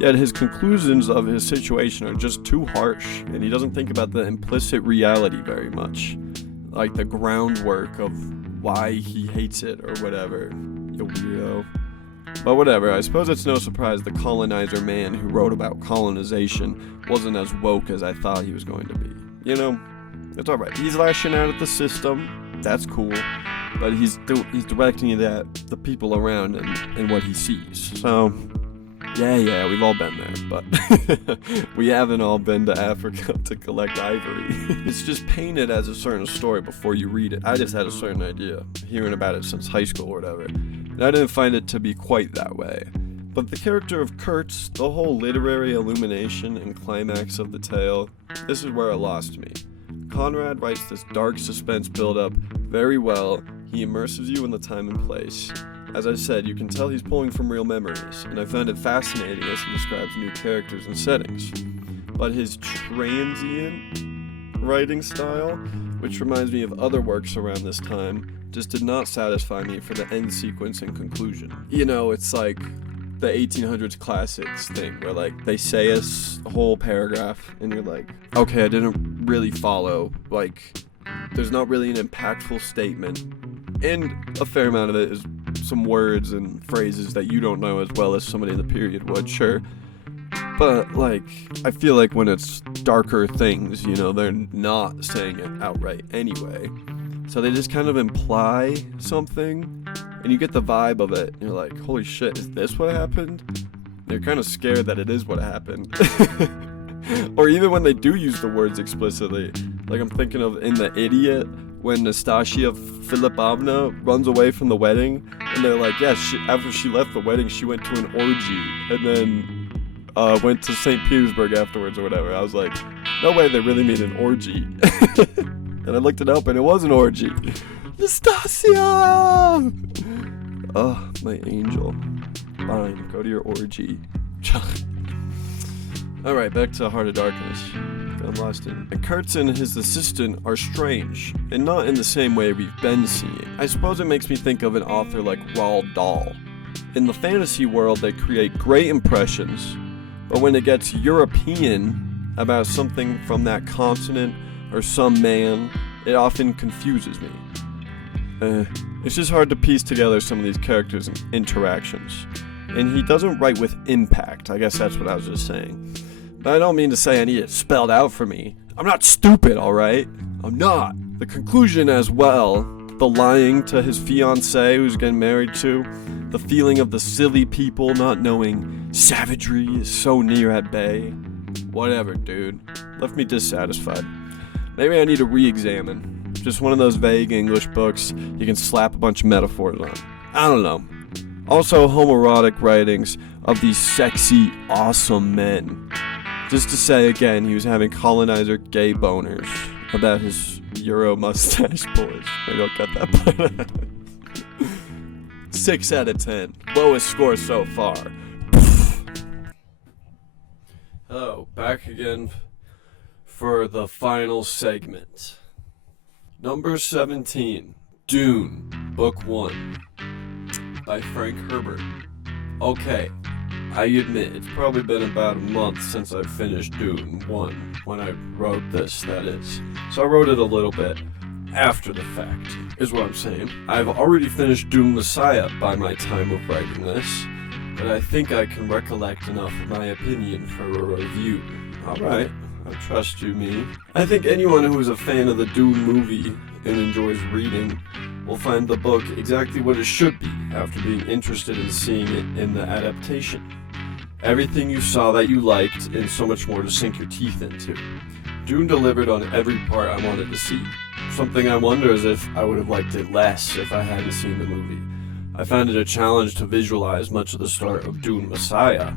Yet his conclusions of his situation are just too harsh, and he doesn't think about the implicit reality very much. Like the groundwork of why he hates it or whatever. You weirdo. But whatever, I suppose it's no surprise the colonizer man who wrote about colonization wasn't as woke as I thought he was going to be. It's alright. He's lashing out at the system, that's cool, but he's directing it at the people around him and what he sees. So, yeah, we've all been there, but we haven't all been to Africa to collect ivory. It's just painted as a certain story before you read it. I just had a certain idea, hearing about it since high school or whatever, and I didn't find it to be quite that way. But the character of Kurtz, the whole literary illumination and climax of the tale, this is where it lost me. Conrad writes this dark suspense build-up very well. He immerses you in the time and place. As I said, you can tell he's pulling from real memories, and I find it fascinating as he describes new characters and settings. But his transient writing style, which reminds me of other works around this time, just did not satisfy me for the end sequence and conclusion. It's like the 1800s classics thing, where they say a whole paragraph, and you're like, okay, I didn't really follow. There's not really an impactful statement. And a fair amount of it is some words and phrases that you don't know as well as somebody in the period would, sure. But, like, I feel like when it's darker things, you know, they're not saying it outright anyway. So they just kind of imply something, and you get the vibe of it, and you're like, holy shit, is this what happened? You're kind of scared that it is what happened. Or even when they do use the words explicitly. Like I'm thinking of in The Idiot, when Nastasia Filipovna runs away from the wedding, and they're like, yeah, after she left the wedding, she went to an orgy, and then went to St. Petersburg afterwards or whatever. I was like, no way they really mean an orgy. And I looked it up, and it was an orgy. Nastasia! Oh, my angel. Fine, go to your orgy. Alright, back to Heart of Darkness. I'm lost in. And Kurtz and his assistant are strange, and not in the same way we've been seeing. I suppose it makes me think of an author like Roald Dahl. In the fantasy world, they create great impressions, but when it gets European about something from that continent or some man, it often confuses me. It's just hard to piece together some of these characters and interactions. And he doesn't write with impact, I guess that's what I was just saying. But I don't mean to say I need it spelled out for me. I'm not stupid, alright? I'm not. The conclusion as well, the lying to his fiancée who's getting married to, the feeling of the silly people not knowing savagery is so near at bay. Whatever, dude. Left me dissatisfied. Maybe I need to re-examine. Just one of those vague English books you can slap a bunch of metaphors on. I don't know. Also homoerotic writings of these sexy, awesome men. Just to say again, he was having colonizer gay boners about his Euro mustache boys. Maybe I'll cut that part out. 6 out of 10. Lowest score so far. Hello, back again for the final segment. Number 17, Dune, Book 1, by Frank Herbert. Okay, I admit, it's probably been about a month since I finished Dune 1, when I wrote this, that is. So I wrote it a little bit after the fact, is what I'm saying. I've already finished Dune Messiah by my time of writing this, but I think I can recollect enough of my opinion for a review. Alright, I trust you, me. I think anyone who is a fan of the Dune movie and enjoys reading will find the book exactly what it should be after being interested in seeing it in the adaptation. Everything you saw that you liked and so much more to sink your teeth into. Dune delivered on every part I wanted to see. Something I wonder is if I would have liked it less if I hadn't seen the movie. I found it a challenge to visualize much of the start of Dune Messiah,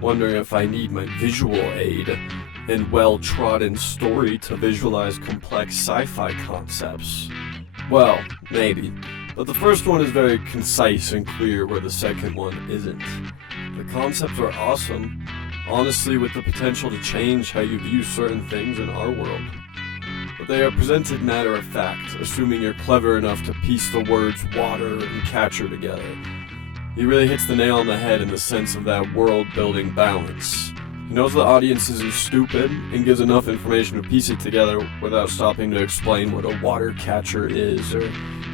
wondering if I need my visual aid and well-trodden story to visualize complex sci-fi concepts. Well, maybe. But the first one is very concise and clear where the second one isn't. The concepts are awesome, honestly with the potential to change how you view certain things in our world. But they are presented matter of fact, assuming you're clever enough to piece the words water and catcher together. He really hits the nail on the head in the sense of that world-building balance. He knows the audience isn't stupid and gives enough information to piece it together without stopping to explain what a water catcher is or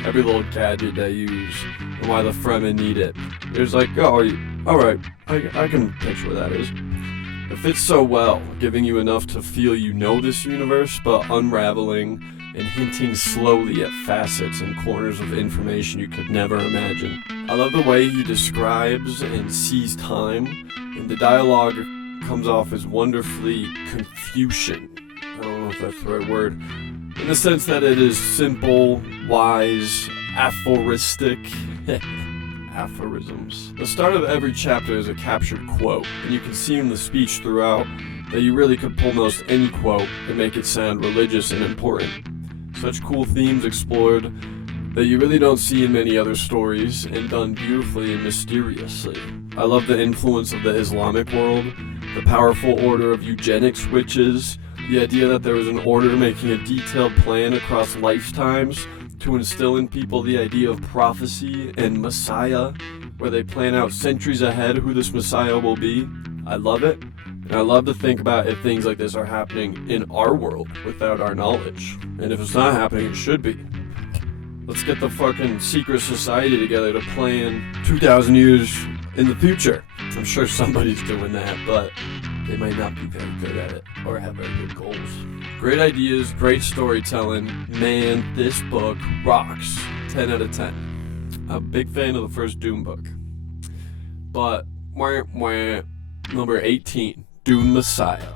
every little gadget they use and why the Fremen need it. There's like, oh, alright, I can picture what that is. It fits so well, giving you enough to feel you know this universe, but unraveling and hinting slowly at facets and corners of information you could never imagine. I love the way he describes and sees time, and the dialogue comes off as wonderfully Confucian. I don't know if that's the right word. In the sense that it is simple, wise, aphoristic. Aphorisms. The start of every chapter is a captured quote, and you can see in the speech throughout that you really could pull most any quote and make it sound religious and important. Such cool themes explored that you really don't see in many other stories, and done beautifully and mysteriously. I love the influence of the Islamic world, the powerful order of eugenics witches, the idea that there was an order making a detailed plan across lifetimes to instill in people the idea of prophecy and Messiah, where they plan out centuries ahead who this Messiah will be. I love it, and I love to think about if things like this are happening in our world without our knowledge, and if it's not happening, it should be. Let's get the fucking secret society together to plan 2,000 years in the future. I'm sure somebody's doing that, but they might not be very good at it or have very good goals. Great ideas, great storytelling. Man, this book rocks. 10 out of 10. I'm a big fan of the first Dune book. But, number 18, Dune Messiah.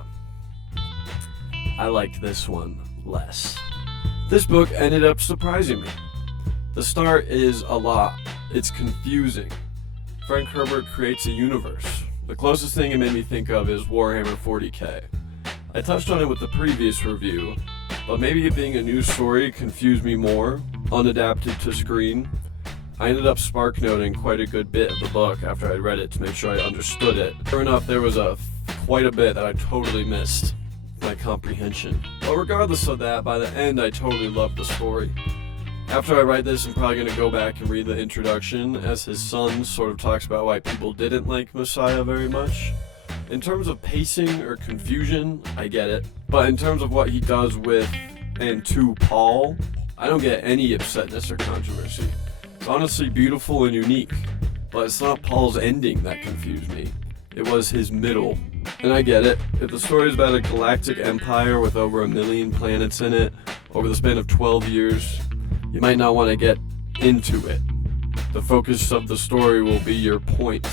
I liked this one less. This book ended up surprising me. The start is a lot. It's confusing. Frank Herbert creates a universe. The closest thing it made me think of is Warhammer 40k. I touched on it with the previous review, but maybe it being a new story confused me more, unadapted to screen. I ended up spark noting quite a good bit of the book after I read it to make sure I understood it. Sure enough, there was quite a bit that I totally missed my comprehension. But regardless of that, by the end I totally loved the story. After I write this, I'm probably going to go back and read the introduction, as his son sort of talks about why people didn't like Messiah very much. In terms of pacing or confusion, I get it. But in terms of what he does with and to Paul, I don't get any upsetness or controversy. It's honestly beautiful and unique, but it's not Paul's ending that confused me. It was his middle. And I get it. If the story is about a galactic empire with over 1 million planets in it, over the span of 12 years, you might not want to get into it. The focus of the story will be your point,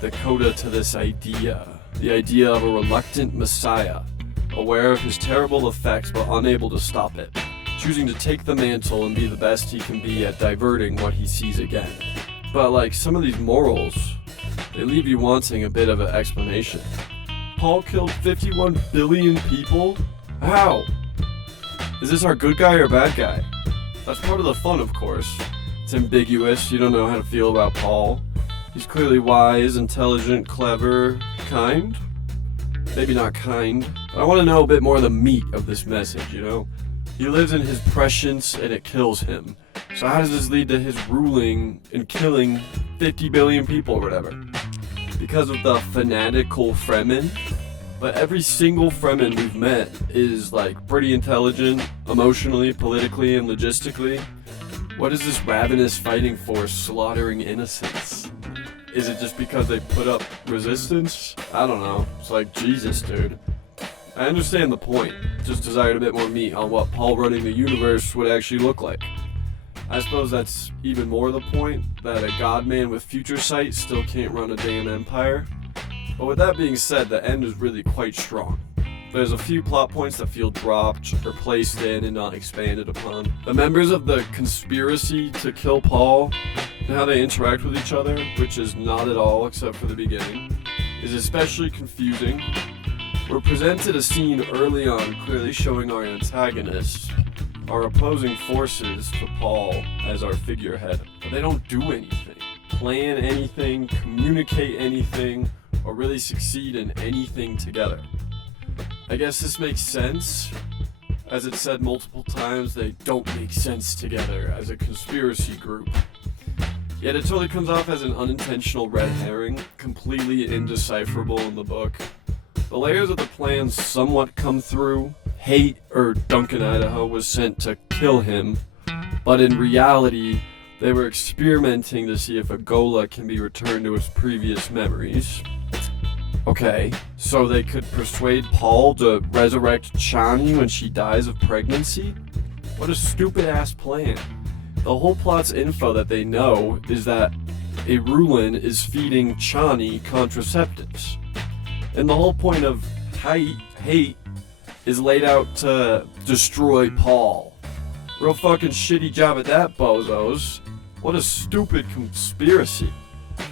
the coda to this idea, the idea of a reluctant messiah, aware of his terrible effects but unable to stop it, choosing to take the mantle and be the best he can be at diverting what he sees again. But like some of these morals, they leave you wanting a bit of an explanation. Paul killed 51 billion people? How? Is this our good guy or bad guy? That's part of the fun, of course. It's ambiguous, you don't know how to feel about Paul. He's clearly wise, intelligent, clever, kind? Maybe not kind, but I want to know a bit more of the meat of this message, you know? He lives in his prescience and it kills him. So how does this lead to his ruling and killing 50 billion people or whatever? Because of the fanatical Fremen? But every single Fremen we've met is like pretty intelligent, emotionally, politically, and logistically. What is this ravenous fighting force slaughtering innocents? Is it just because they put up resistance? I don't know. It's like, Jesus, dude. I understand the point. Just desired a bit more meat on what Paul running the universe would actually look like. I suppose that's even more the point, that a godman with future sight still can't run a damn empire. But with that being said, the end is really quite strong. There's a few plot points that feel dropped or placed in and not expanded upon. The members of the conspiracy to kill Paul and how they interact with each other, which is not at all except for the beginning, is especially confusing. We're presented a scene early on clearly showing our antagonists, our opposing forces to Paul as our figurehead, but they don't do anything, plan anything, communicate anything, or really succeed in anything together. I guess this makes sense. As it's said multiple times, they don't make sense together as a conspiracy group. Yet it totally comes off as an unintentional red herring, completely indecipherable in the book. The layers of the plan somewhat come through. Hate, or Duncan, Idaho, was sent to kill him, but in reality, they were experimenting to see if a Gola can be returned to its previous memories. Okay, so they could persuade Paul to resurrect Chani when she dies of pregnancy? What a stupid-ass plan. The whole plot's info that they know is that a Rulin is feeding Chani contraceptives. And the whole point of hate is laid out to destroy Paul. Real fucking shitty job at that, bozos. What a stupid conspiracy.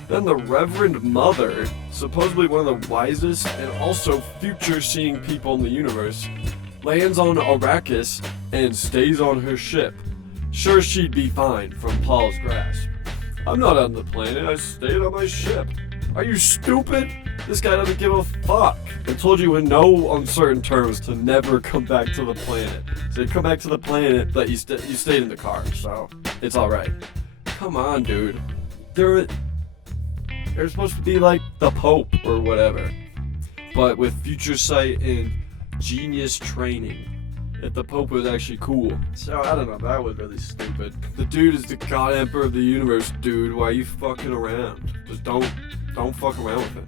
Then the Reverend Mother, supposedly one of the wisest and also future-seeing people in the universe, lands on Arrakis and stays on her ship. Sure, she'd be fine from Paul's grasp. I'm not on the planet, I stayed on my ship. Are you stupid? This guy doesn't give a fuck. I told you in no uncertain terms to never come back to the planet. So you come back to the planet, but you stayed in the car, so it's alright. Come on, dude. They're supposed to be like the Pope or whatever. But with future sight and genius training, that the Pope was actually cool. So, I don't know, that was really stupid. The dude is the God Emperor of the universe, dude. Why are you fucking around? Just don't fuck around with him.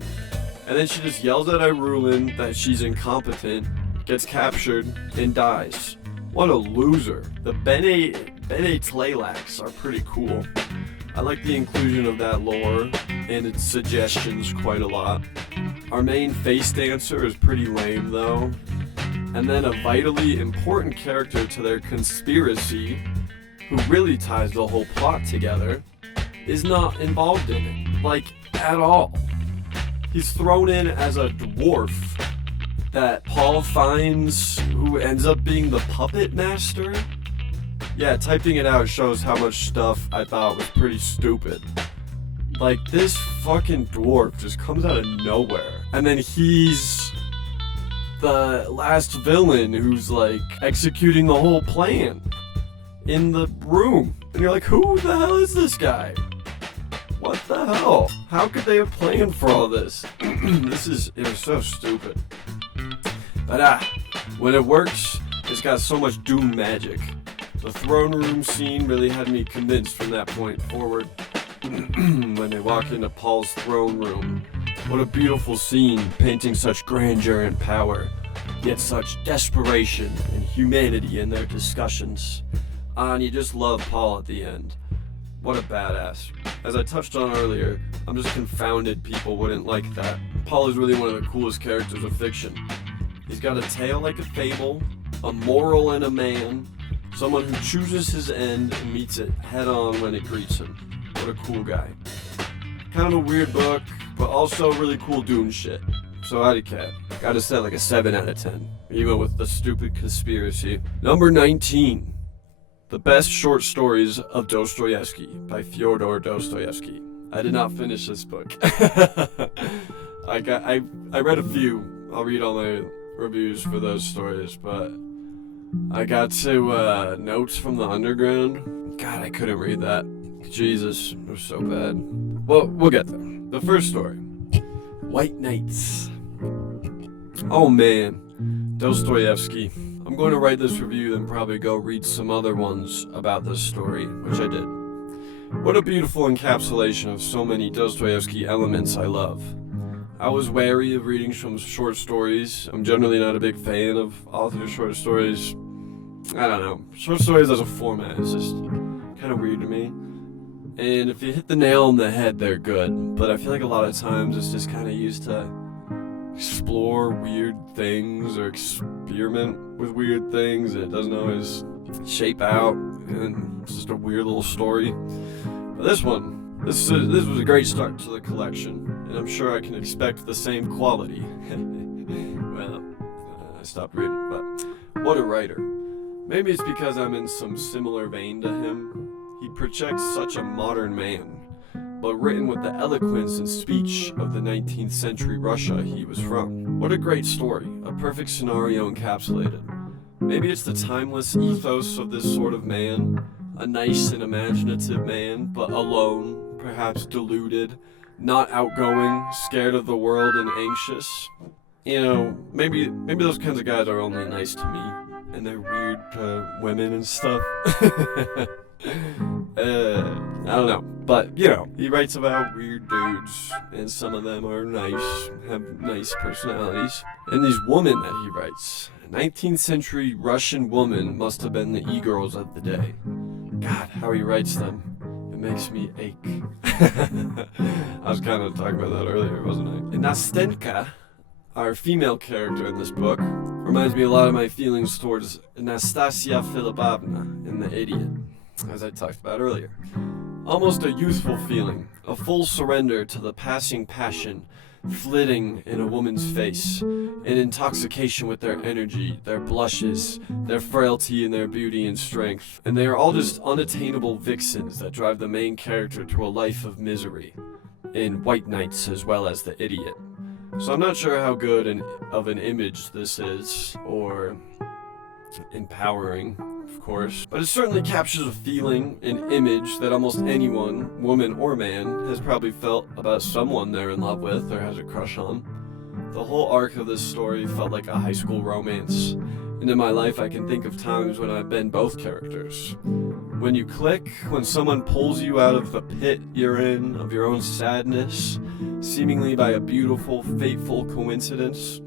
And then she just yells at Irulin that she's incompetent, gets captured, and dies. What a loser. The Bene Tleilax are pretty cool. I like the inclusion of that lore and its suggestions quite a lot. Our main face dancer is pretty lame though. And then a vitally important character to their conspiracy, who really ties the whole plot together, is not involved in it, like at all. He's thrown in as a dwarf that Paul finds, who ends up being the puppet master. Yeah, typing it out shows how much stuff I thought was pretty stupid. Like, this fucking dwarf just comes out of nowhere. And then he's the last villain who's, like, executing the whole plan in the room. And you're like, who the hell is this guy? What the hell? How could they have planned for all this? It was so stupid. But when it works, it's got so much doom magic. The throne room scene really had me convinced from that point forward. When they walk into Paul's throne room. What a beautiful scene, painting such grandeur and power, yet such desperation and humanity in their discussions. And you just love Paul at the end. What a badass. As I touched on earlier, I'm just confounded people wouldn't like that. Paul is really one of the coolest characters of fiction. He's got a tale like a fable, a moral and a man, someone who chooses his end and meets it head on when it greets him. What a cool guy. Kind of a weird book, but also really cool Dune shit. So Cat, gotta set like a 7 out of 10, even with the stupid conspiracy. Number 19. The Best Short Stories of Dostoevsky by Fyodor Dostoevsky. I did not finish this book. I read a few. I'll read all my reviews for those stories, but I got to Notes from the Underground. God, I couldn't read that. Jesus, it was so bad. Well, we'll get there. The first story. White Nights. Oh man, Dostoevsky. I'm going to write this review and probably go read some other ones about this story, which I did. What a beautiful encapsulation of so many Dostoevsky elements I love. I was wary of reading some short stories. I'm generally not a big fan of authors' short stories. I don't know. Short stories as a format is just kind of weird to me. And if you hit the nail on the head, they're good. But I feel like a lot of times it's just kind of used to explore weird things or experiment with weird things, and it doesn't always shape out, and it's just a weird little story. But this was a great start to the collection, and I'm sure I can expect the same quality. Well, I stopped reading, but what a writer. Maybe it's because I'm in some similar vein to him. He projects such a modern man, but written with the eloquence and speech of the 19th century Russia he was from. What a great story, a perfect scenario encapsulated. Maybe it's the timeless ethos of this sort of man, a nice and imaginative man, but alone, perhaps deluded, not outgoing, scared of the world and anxious. You know, maybe those kinds of guys are only nice to me, and they're weird to women and stuff. I don't know, but you know, he writes about weird dudes, and some of them are nice, have nice personalities. And these women that he writes, a 19th century Russian woman must have been the e-girls of the day. God, how he writes them, it makes me ache. I was kind of talking about that earlier, wasn't I? And Nastenka, our female character in this book, reminds me a lot of my feelings towards Nastasia Filipovna in The Idiot, as I talked about earlier. Almost a youthful feeling, a full surrender to the passing passion, flitting in a woman's face, an intoxication with their energy, their blushes, their frailty and their beauty and strength, and they are all just unattainable vixens that drive the main character to a life of misery, in White Nights as well as The Idiot. So I'm not sure how good of an image this is, or empowering, of course, but it certainly captures a feeling, an image that almost anyone, woman or man, has probably felt about someone they're in love with or has a crush on. The whole arc of this story felt like a high school romance, and in my life I can think of times when I've been both characters. When you click, when someone pulls you out of the pit you're in, of your own sadness, seemingly by a beautiful, fateful coincidence.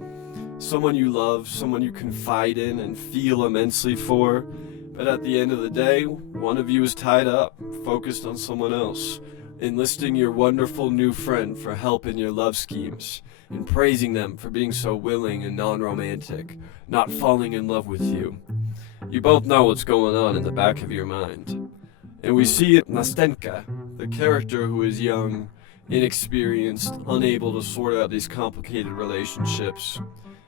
Someone you love, someone you confide in and feel immensely for, but at the end of the day, one of you is tied up, focused on someone else, enlisting your wonderful new friend for help in your love schemes, and praising them for being so willing and non-romantic, not falling in love with you. You both know what's going on in the back of your mind. And we see Nastenka, the character who is young, inexperienced, unable to sort out these complicated relationships.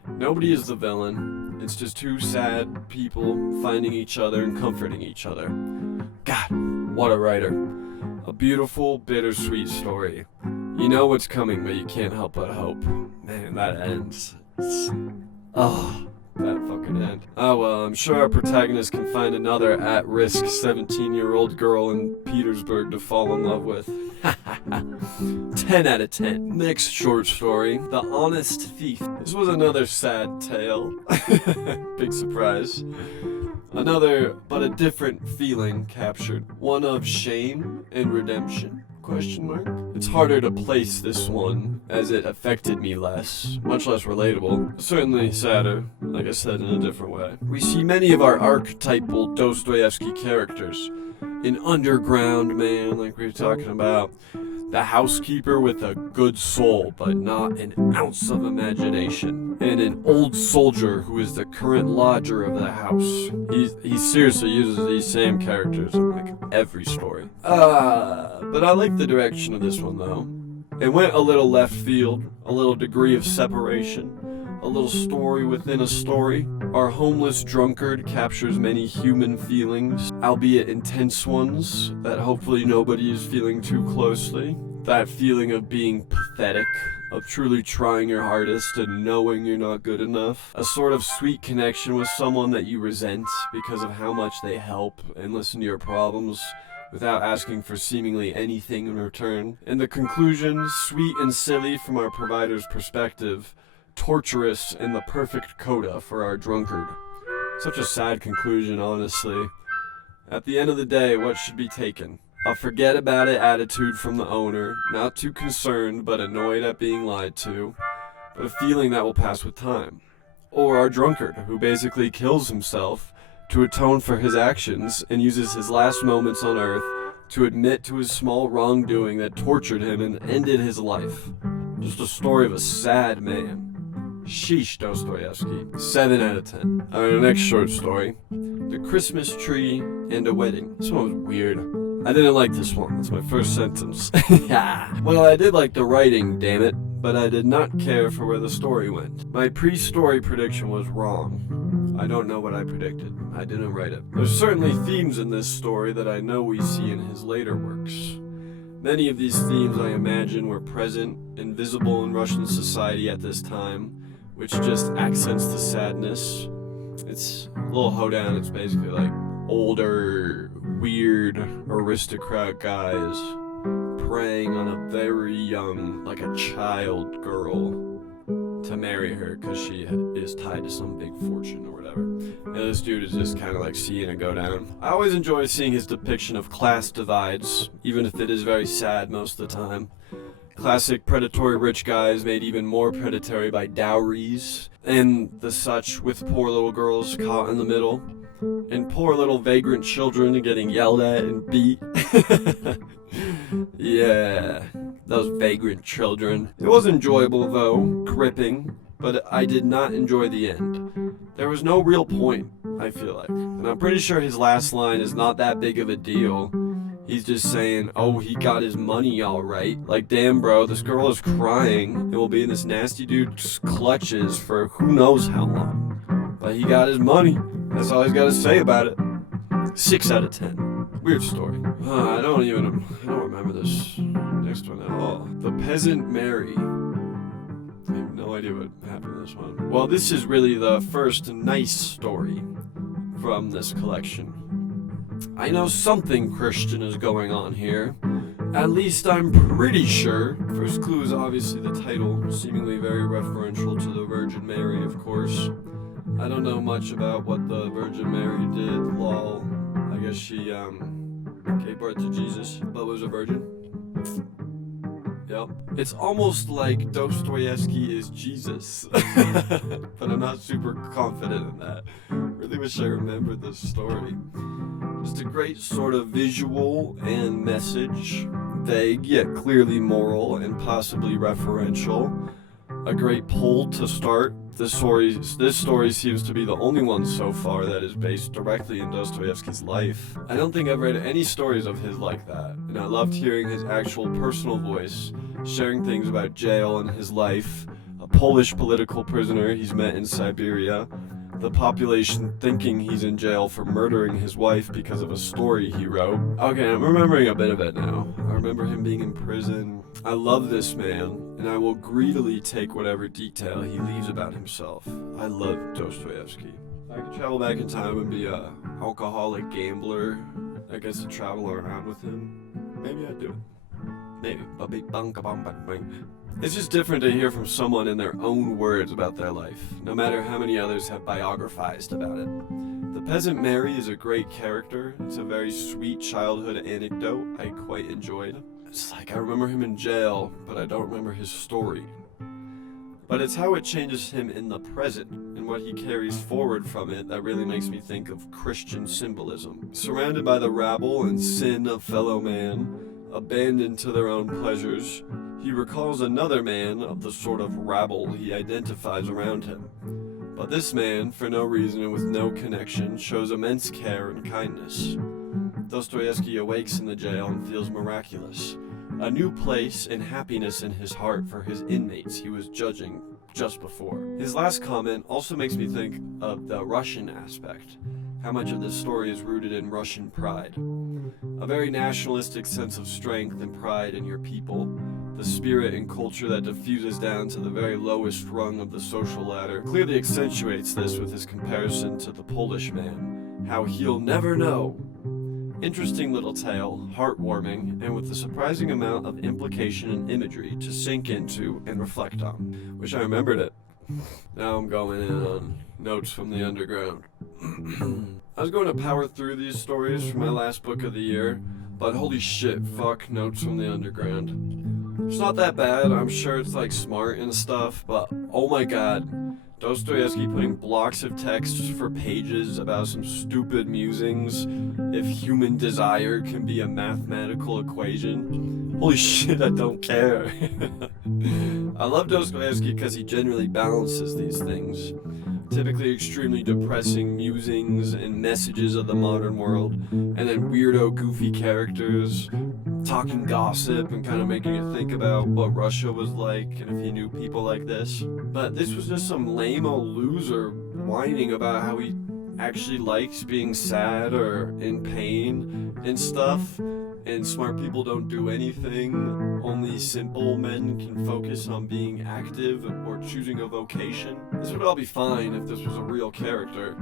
Nobody is the villain. It's just two sad people finding each other and comforting each other. God, what a writer. A beautiful, bittersweet story. You know what's coming, but you can't help but hope. Man, that ends. That fucking end. Oh well, I'm sure our protagonist can find another at-risk 17-year-old girl in Petersburg to fall in love with. 10 out of 10. Next short story, The Honest Thief. This was another sad tale. Big surprise. Another, but a different feeling captured. One of shame and redemption. Question mark? It's harder to place this one, as it affected me less, much less relatable, certainly sadder, like I said, in a different way. We see many of our archetypal Dostoevsky characters. An underground man, like we were talking about, the housekeeper with a good soul, but not an ounce of imagination, and an old soldier who is the current lodger of the house. He seriously uses these same characters in like every story. But I like the direction of this one though. It went a little left field, a little degree of separation, a little story within a story. Our homeless drunkard captures many human feelings, albeit intense ones, that hopefully nobody is feeling too closely. That feeling of being pathetic, of truly trying your hardest and knowing you're not good enough. A sort of sweet connection with someone that you resent because of how much they help and listen to your problems without asking for seemingly anything in return. And the conclusion, sweet and silly from our provider's perspective, torturous and the perfect coda for our drunkard. Such a sad conclusion, honestly. At the end of the day, what should be taken? A forget about it attitude from the owner, not too concerned but annoyed at being lied to, but a feeling that will pass with time. Or our drunkard, who basically kills himself to atone for his actions and uses his last moments on earth to admit to his small wrongdoing that tortured him and ended his life. Just a story of a sad man. Sheesh, Dostoevsky. 7 out of 10. Alright, next short story. The Christmas Tree and a Wedding. This one was weird. I didn't like this one. That's my first sentence. Well, I did like the writing, damn it, but I did not care for where the story went. My pre-story prediction was wrong. I don't know what I predicted. I didn't write it. There's certainly themes in this story that I know we see in his later works. Many of these themes, I imagine, were present and visible in Russian society at this time, which just accents the sadness. It's a little hoedown. It's basically like older, weird, aristocrat guys preying on a very young, like a child girl to marry her because she is tied to some big fortune or whatever. And this dude is just kind of like seeing it go down. I always enjoy seeing his depiction of class divides, even if it is very sad most of the time. Classic predatory rich guys made even more predatory by dowries and the such, with poor little girls caught in the middle. And poor little vagrant children getting yelled at and beat. Yeah, those vagrant children. It was enjoyable though, gripping, but I did not enjoy the end. There was no real point, I feel like. And I'm pretty sure his last line is not that big of a deal. He's just saying, oh, he got his money all right. Like, damn, bro, this girl is crying and will be in this nasty dude's clutches for who knows how long. But he got his money. That's all he's got to say about it. 6 out of 10. Weird story. I don't remember this next one at all. The Peasant Mary. I have no idea what happened in this one. Well, this is really the first nice story from this collection. I know something Christian is going on here, At least I'm pretty sure. First clue is obviously the title, seemingly very referential to the Virgin Mary, of course. I don't know much about what the Virgin Mary did, lol. I guess she, gave birth to Jesus, but was a virgin. Yep. It's almost like Dostoevsky is Jesus, but I'm not super confident in that. Really wish I remembered this story. Just a great sort of visual and message, vague yet clearly moral and possibly referential. A great pull to start. This story seems to be the only one so far that is based directly in Dostoevsky's life. I don't think I've read any stories of his like that, and I loved hearing his actual personal voice, sharing things about jail and his life, a Polish political prisoner he's met in Siberia, the population thinking he's in jail for murdering his wife because of a story he wrote. Okay, I'm remembering a bit of it now. I remember him being in prison. I love this man, and I will greedily take whatever detail he leaves about himself. I love Dostoevsky. If I could travel back in time and be a alcoholic gambler that gets to travel around with him, maybe I'd do it. Maybe. It's just different to hear from someone in their own words about their life, no matter how many others have biographized about it. The Peasant Mary is a great character. It's a very sweet childhood anecdote I quite enjoyed. It's like I remember him in jail, but I don't remember his story. But it's how it changes him in the present, and what he carries forward from it that really makes me think of Christian symbolism. Surrounded by the rabble and sin of fellow man, abandoned to their own pleasures, he recalls another man of the sort of rabble he identifies around him. But this man, for no reason and with no connection, shows immense care and kindness. Dostoevsky awakes in the jail and feels miraculous. A new place and happiness in his heart for his inmates he was judging just before. His last comment also makes me think of the Russian aspect. How much of this story is rooted in Russian pride. A very nationalistic sense of strength and pride in your people. The spirit and culture that diffuses down to the very lowest rung of the social ladder clearly accentuates this with his comparison to the Polish man. How he'll never know. Interesting little tale, heartwarming, and with a surprising amount of implication and imagery to sink into and reflect on. Wish I remembered it. Now I'm going in on Notes from the Underground. I was going to power through these stories for my last book of the year, but holy shit, fuck Notes from the Underground. It's not that bad, I'm sure it's like smart and stuff, but oh my god, Dostoevsky putting blocks of text for pages about some stupid musings if human desire can be a mathematical equation. Holy shit, I don't care. I love Dostoevsky because he generally balances these things. Typically extremely depressing musings and messages of the modern world, and then weirdo, goofy characters talking gossip and kind of making you think about what Russia was like and if he knew people like this. But this was just some lame-o loser whining about how he actually likes being sad or in pain and stuff, and smart people don't do anything. Only simple men can focus on being active or choosing a vocation. This would all be fine if this was a real character.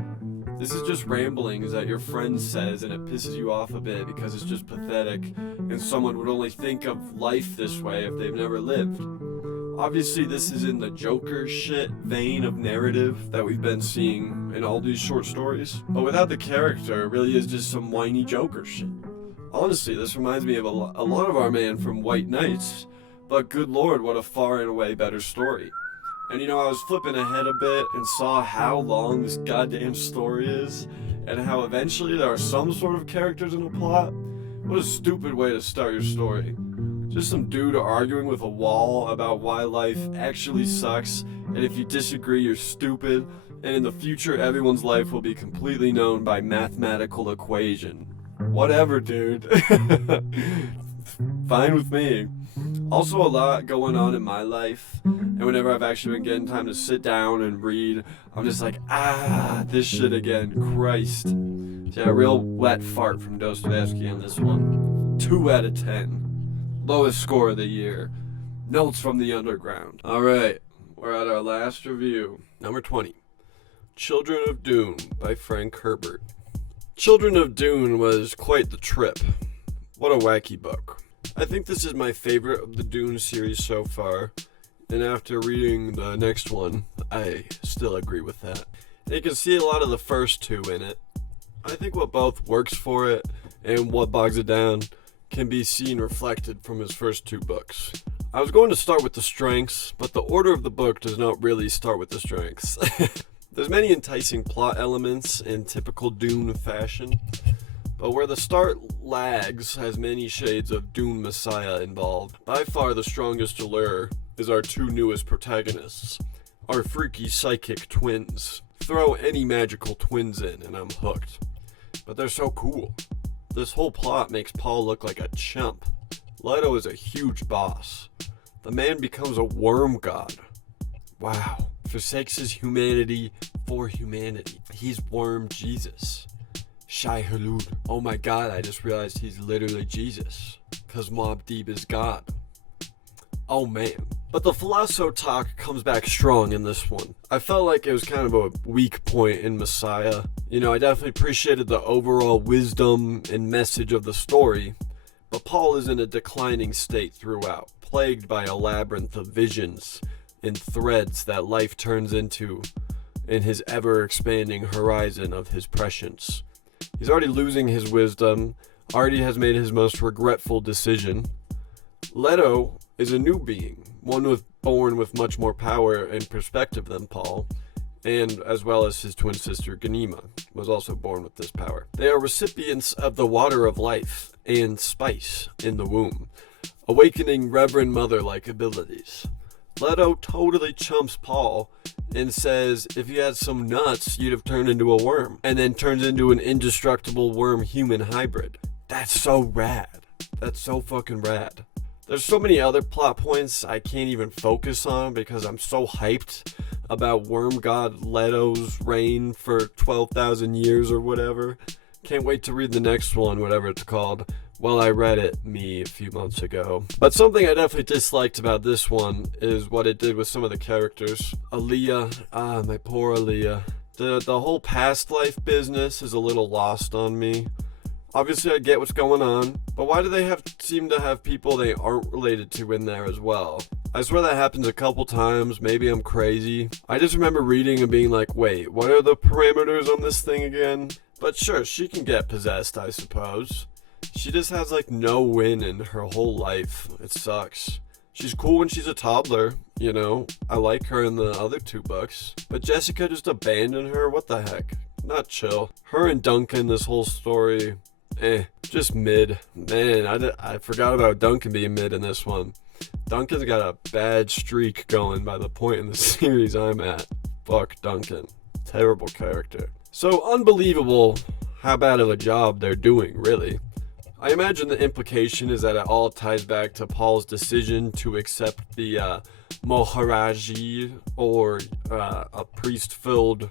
This is just ramblings that your friend says and it pisses you off a bit because it's just pathetic, and someone would only think of life this way if they've never lived. Obviously this is in the Joker shit vein of narrative that we've been seeing in all these short stories, but without the character, it really is just some whiny Joker shit. Honestly, this reminds me of a lot of our man from White Knights, but good lord, what a far and away better story. And you know, I was flipping ahead a bit and saw how long this goddamn story is, and how eventually there are some sort of characters in the plot. What a stupid way to start your story. Just some dude arguing with a wall about why life actually sucks, and if you disagree, you're stupid, and in the future, everyone's life will be completely known by mathematical equation. Whatever, dude. Fine with me. Also a lot going on in my life, and whenever I've actually been getting time to sit down and read, I'm just like, this shit again, Christ. Yeah, a real wet fart from Dostoevsky on this one. 2 out of 10. Lowest score of the year. Notes from the Underground. Alright, we're at our last review. Number 20. Children of Dune by Frank Herbert. Children of Dune was quite the trip. What a wacky book. I think this is my favorite of the Dune series so far, and after reading the next one, I still agree with that. And you can see a lot of the first two in it. I think what both works for it and what bogs it down can be seen reflected from his first two books. I was going to start with the strengths, but the order of the book does not really start with the strengths. There's many enticing plot elements in typical Dune fashion, but where the start lags has many shades of Dune Messiah involved. By far the strongest allure is our two newest protagonists, our freaky psychic twins. Throw any magical twins in and I'm hooked. But they're so cool. This whole plot makes Paul look like a chump. Leto is a huge boss. The man becomes a worm god. Wow. Forsakes his humanity for humanity. He's worm Jesus. Shai Hulud. Oh my god, I just realized he's literally Jesus. Cause Mob Deep is God. Oh man. But the Philoso talk comes back strong in this one. I felt like it was kind of a weak point in Messiah. You know, I definitely appreciated the overall wisdom and message of the story, but Paul is in a declining state throughout, plagued by a labyrinth of visions and threads that life turns into in his ever-expanding horizon of his prescience. He's already losing his wisdom, already has made his most regretful decision. Leto is a new being, one born with much more power and perspective than Paul, and as well as his twin sister Ganima was also born with this power. They are recipients of the water of life and spice in the womb, awakening Reverend Mother-like abilities. Leto totally chumps Paul and says if you had some nuts, you'd have turned into a worm, and then turns into an indestructible worm-human hybrid. That's so rad. That's so fucking rad. There's so many other plot points I can't even focus on because I'm so hyped about Worm God Leto's reign for 12,000 years or whatever. Can't wait to read the next one, whatever it's called. Well, I read it, a few months ago. But something I definitely disliked about this one is what it did with some of the characters. Aaliyah, my poor Aaliyah. The whole past life business is a little lost on me. Obviously, I get what's going on, but why do they seem to have people they aren't related to in there as well? I swear that happens a couple times, maybe I'm crazy. I just remember reading and being like, wait, what are the parameters on this thing again? But sure, she can get possessed, I suppose. She just has like no win in her whole life. It sucks. She's cool when she's a toddler, you know. I like her in the other two books. But Jessica just abandoned her? What the heck? Not chill. Her and Duncan, this whole story, just mid. Man, I forgot about Duncan being mid in this one. Duncan's got a bad streak going by the point in the series I'm at. Fuck Duncan. Terrible character. So unbelievable how bad of a job they're doing, really. I imagine the implication is that it all ties back to Paul's decision to accept the Maharaji, or a priest-filled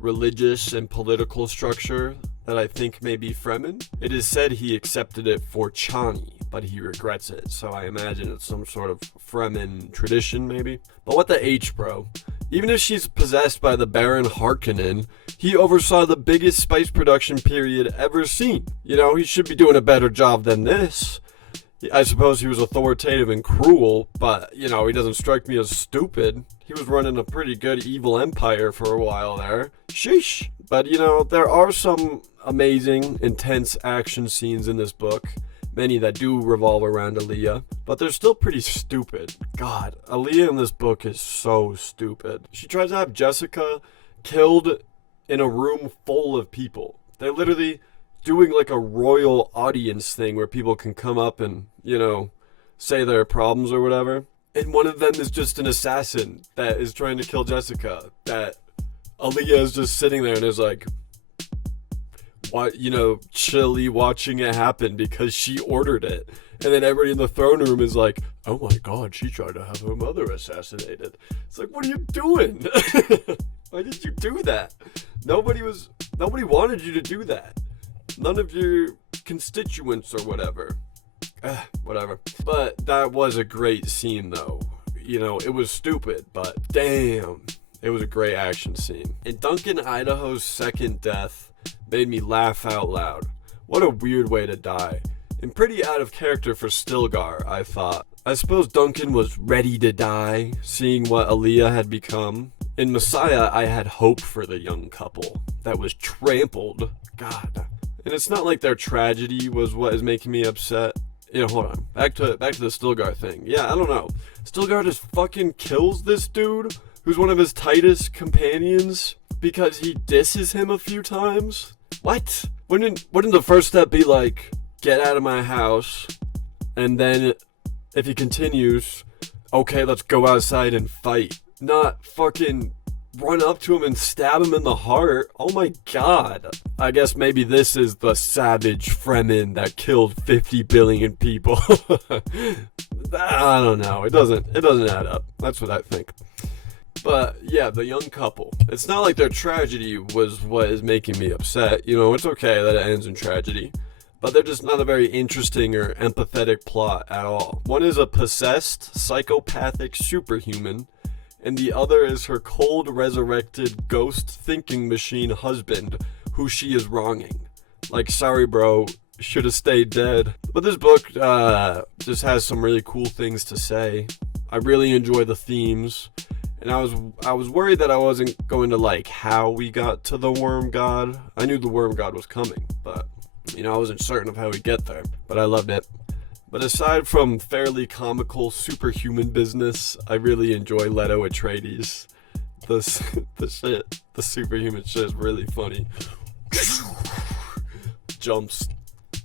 religious and political structure that I think may be Fremen. It is said he accepted it for Chani, but he regrets it, so I imagine it's some sort of Fremen tradition, maybe. But what the H, bro? Even if she's possessed by the Baron Harkonnen, he oversaw the biggest spice production period ever seen. You know, he should be doing a better job than this. I suppose he was authoritative and cruel, but, you know, he doesn't strike me as stupid. He was running a pretty good evil empire for a while there. Sheesh. But, you know, there are some amazing, intense action scenes in this book. Many that do revolve around Aaliyah, but they're still pretty stupid. God, Aaliyah in this book is so stupid. She tries to have Jessica killed in a room full of people. They're literally doing like a royal audience thing where people can come up and, you know, say their problems or whatever. And one of them is just an assassin that is trying to kill Jessica. That Aaliyah is just sitting there and is like, you know, chilly watching it happen because she ordered it. And then everybody in the throne room is like, oh my god, she tried to have her mother assassinated. It's like, what are you doing? Why did you do that? Nobody wanted you to do that. None of your constituents or whatever. Whatever. But that was a great scene though. You know, it was stupid, but damn, it was a great action scene. And Duncan Idaho's second death made me laugh out loud. What a weird way to die. And pretty out of character for Stilgar, I thought. I suppose Duncan was ready to die, seeing what Aaliyah had become. In Messiah, I had hope for the young couple that was trampled. God. And it's not like their tragedy was what is making me upset. Hold on. Back to the Stilgar thing. Yeah, I don't know. Stilgar just fucking kills this dude, who's one of his tightest companions, because he disses him a few times? What? Wouldn't the first step be like, get out of my house, and then if he continues, okay, let's go outside and fight. Not fucking run up to him and stab him in the heart. Oh my god. I guess maybe this is the savage Fremen that killed 50 billion people. I don't know. It doesn't add up. That's what I think. But yeah, the young couple. It's not like their tragedy was what is making me upset. It's okay that it ends in tragedy. But they're just not a very interesting or empathetic plot at all. One is a possessed, psychopathic superhuman, and the other is her cold, resurrected, ghost thinking machine husband, who she is wronging. Like, sorry bro, should have stayed dead. But this book just has some really cool things to say. I really enjoy the themes. And I was worried that I wasn't going to like how we got to the worm god. I knew the worm god was coming, but I wasn't certain of how we'd get there. But I loved it. But aside from fairly comical superhuman business, I really enjoy Leto Atreides. The superhuman shit is really funny. Jumps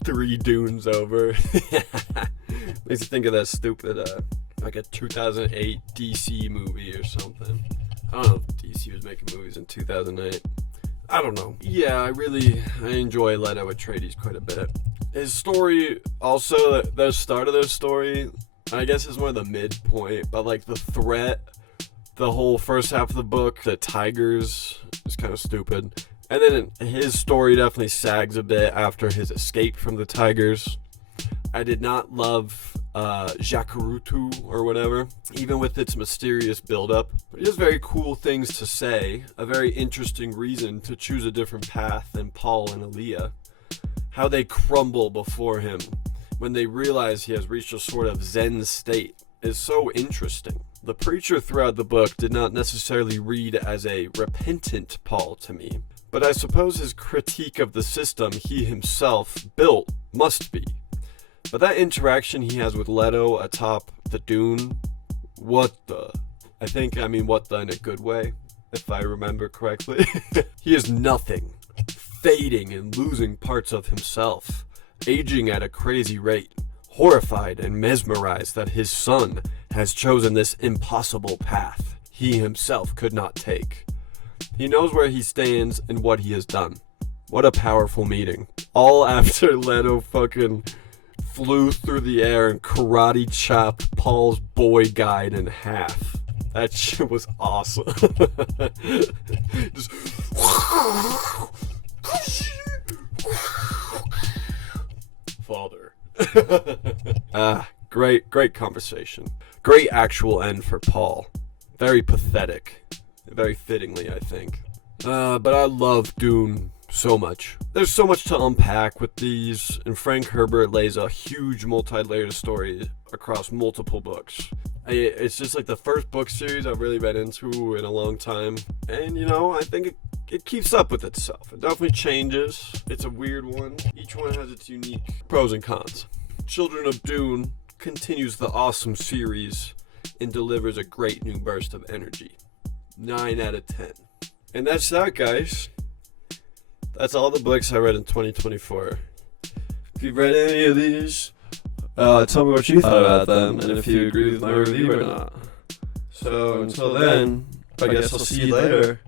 3 dunes over. Makes me think of that stupid like a 2008 DC movie or something. I don't know if DC was making movies in 2008. I don't know. Yeah, I enjoy Leto Atreides quite a bit. His story, also, the start of their story, I guess is more the midpoint, but like the threat, the whole first half of the book, the tigers, is kind of stupid. And then his story definitely sags a bit after his escape from the tigers. I did not love Jacurutu or whatever, even with its mysterious build-up. But he has very cool things to say, a very interesting reason to choose a different path than Paul and Aaliyah. How they crumble before him when they realize he has reached a sort of Zen state is so interesting. The preacher throughout the book did not necessarily read as a repentant Paul to me, but I suppose his critique of the system he himself built must be. But that interaction he has with Leto atop the dune, what the in a good way, if I remember correctly. He is nothing, fading and losing parts of himself, aging at a crazy rate, horrified and mesmerized that his son has chosen this impossible path he himself could not take. He knows where he stands and what he has done. What a powerful meeting. All after Leto fucking flew through the air and karate chopped Paul's boy guide in half. That shit was awesome. Just father. Great conversation. Great actual end for Paul. Very pathetic. Very fittingly, I think. But I love Dune so much. There's so much to unpack with these, and Frank Herbert lays a huge multi-layered story across multiple books. It's just like the first book series I've really been into in a long time, and I think it keeps up with itself. It definitely changes. It's a weird one. Each one has its unique pros and cons. Children of Dune continues the awesome series and delivers a great new burst of energy. 9 out of 10. And that's that, guys. That's all the books I read in 2024. If you've read any of these, tell me what you thought about them and if you agree with my review or not. So until then, I guess I'll see you later.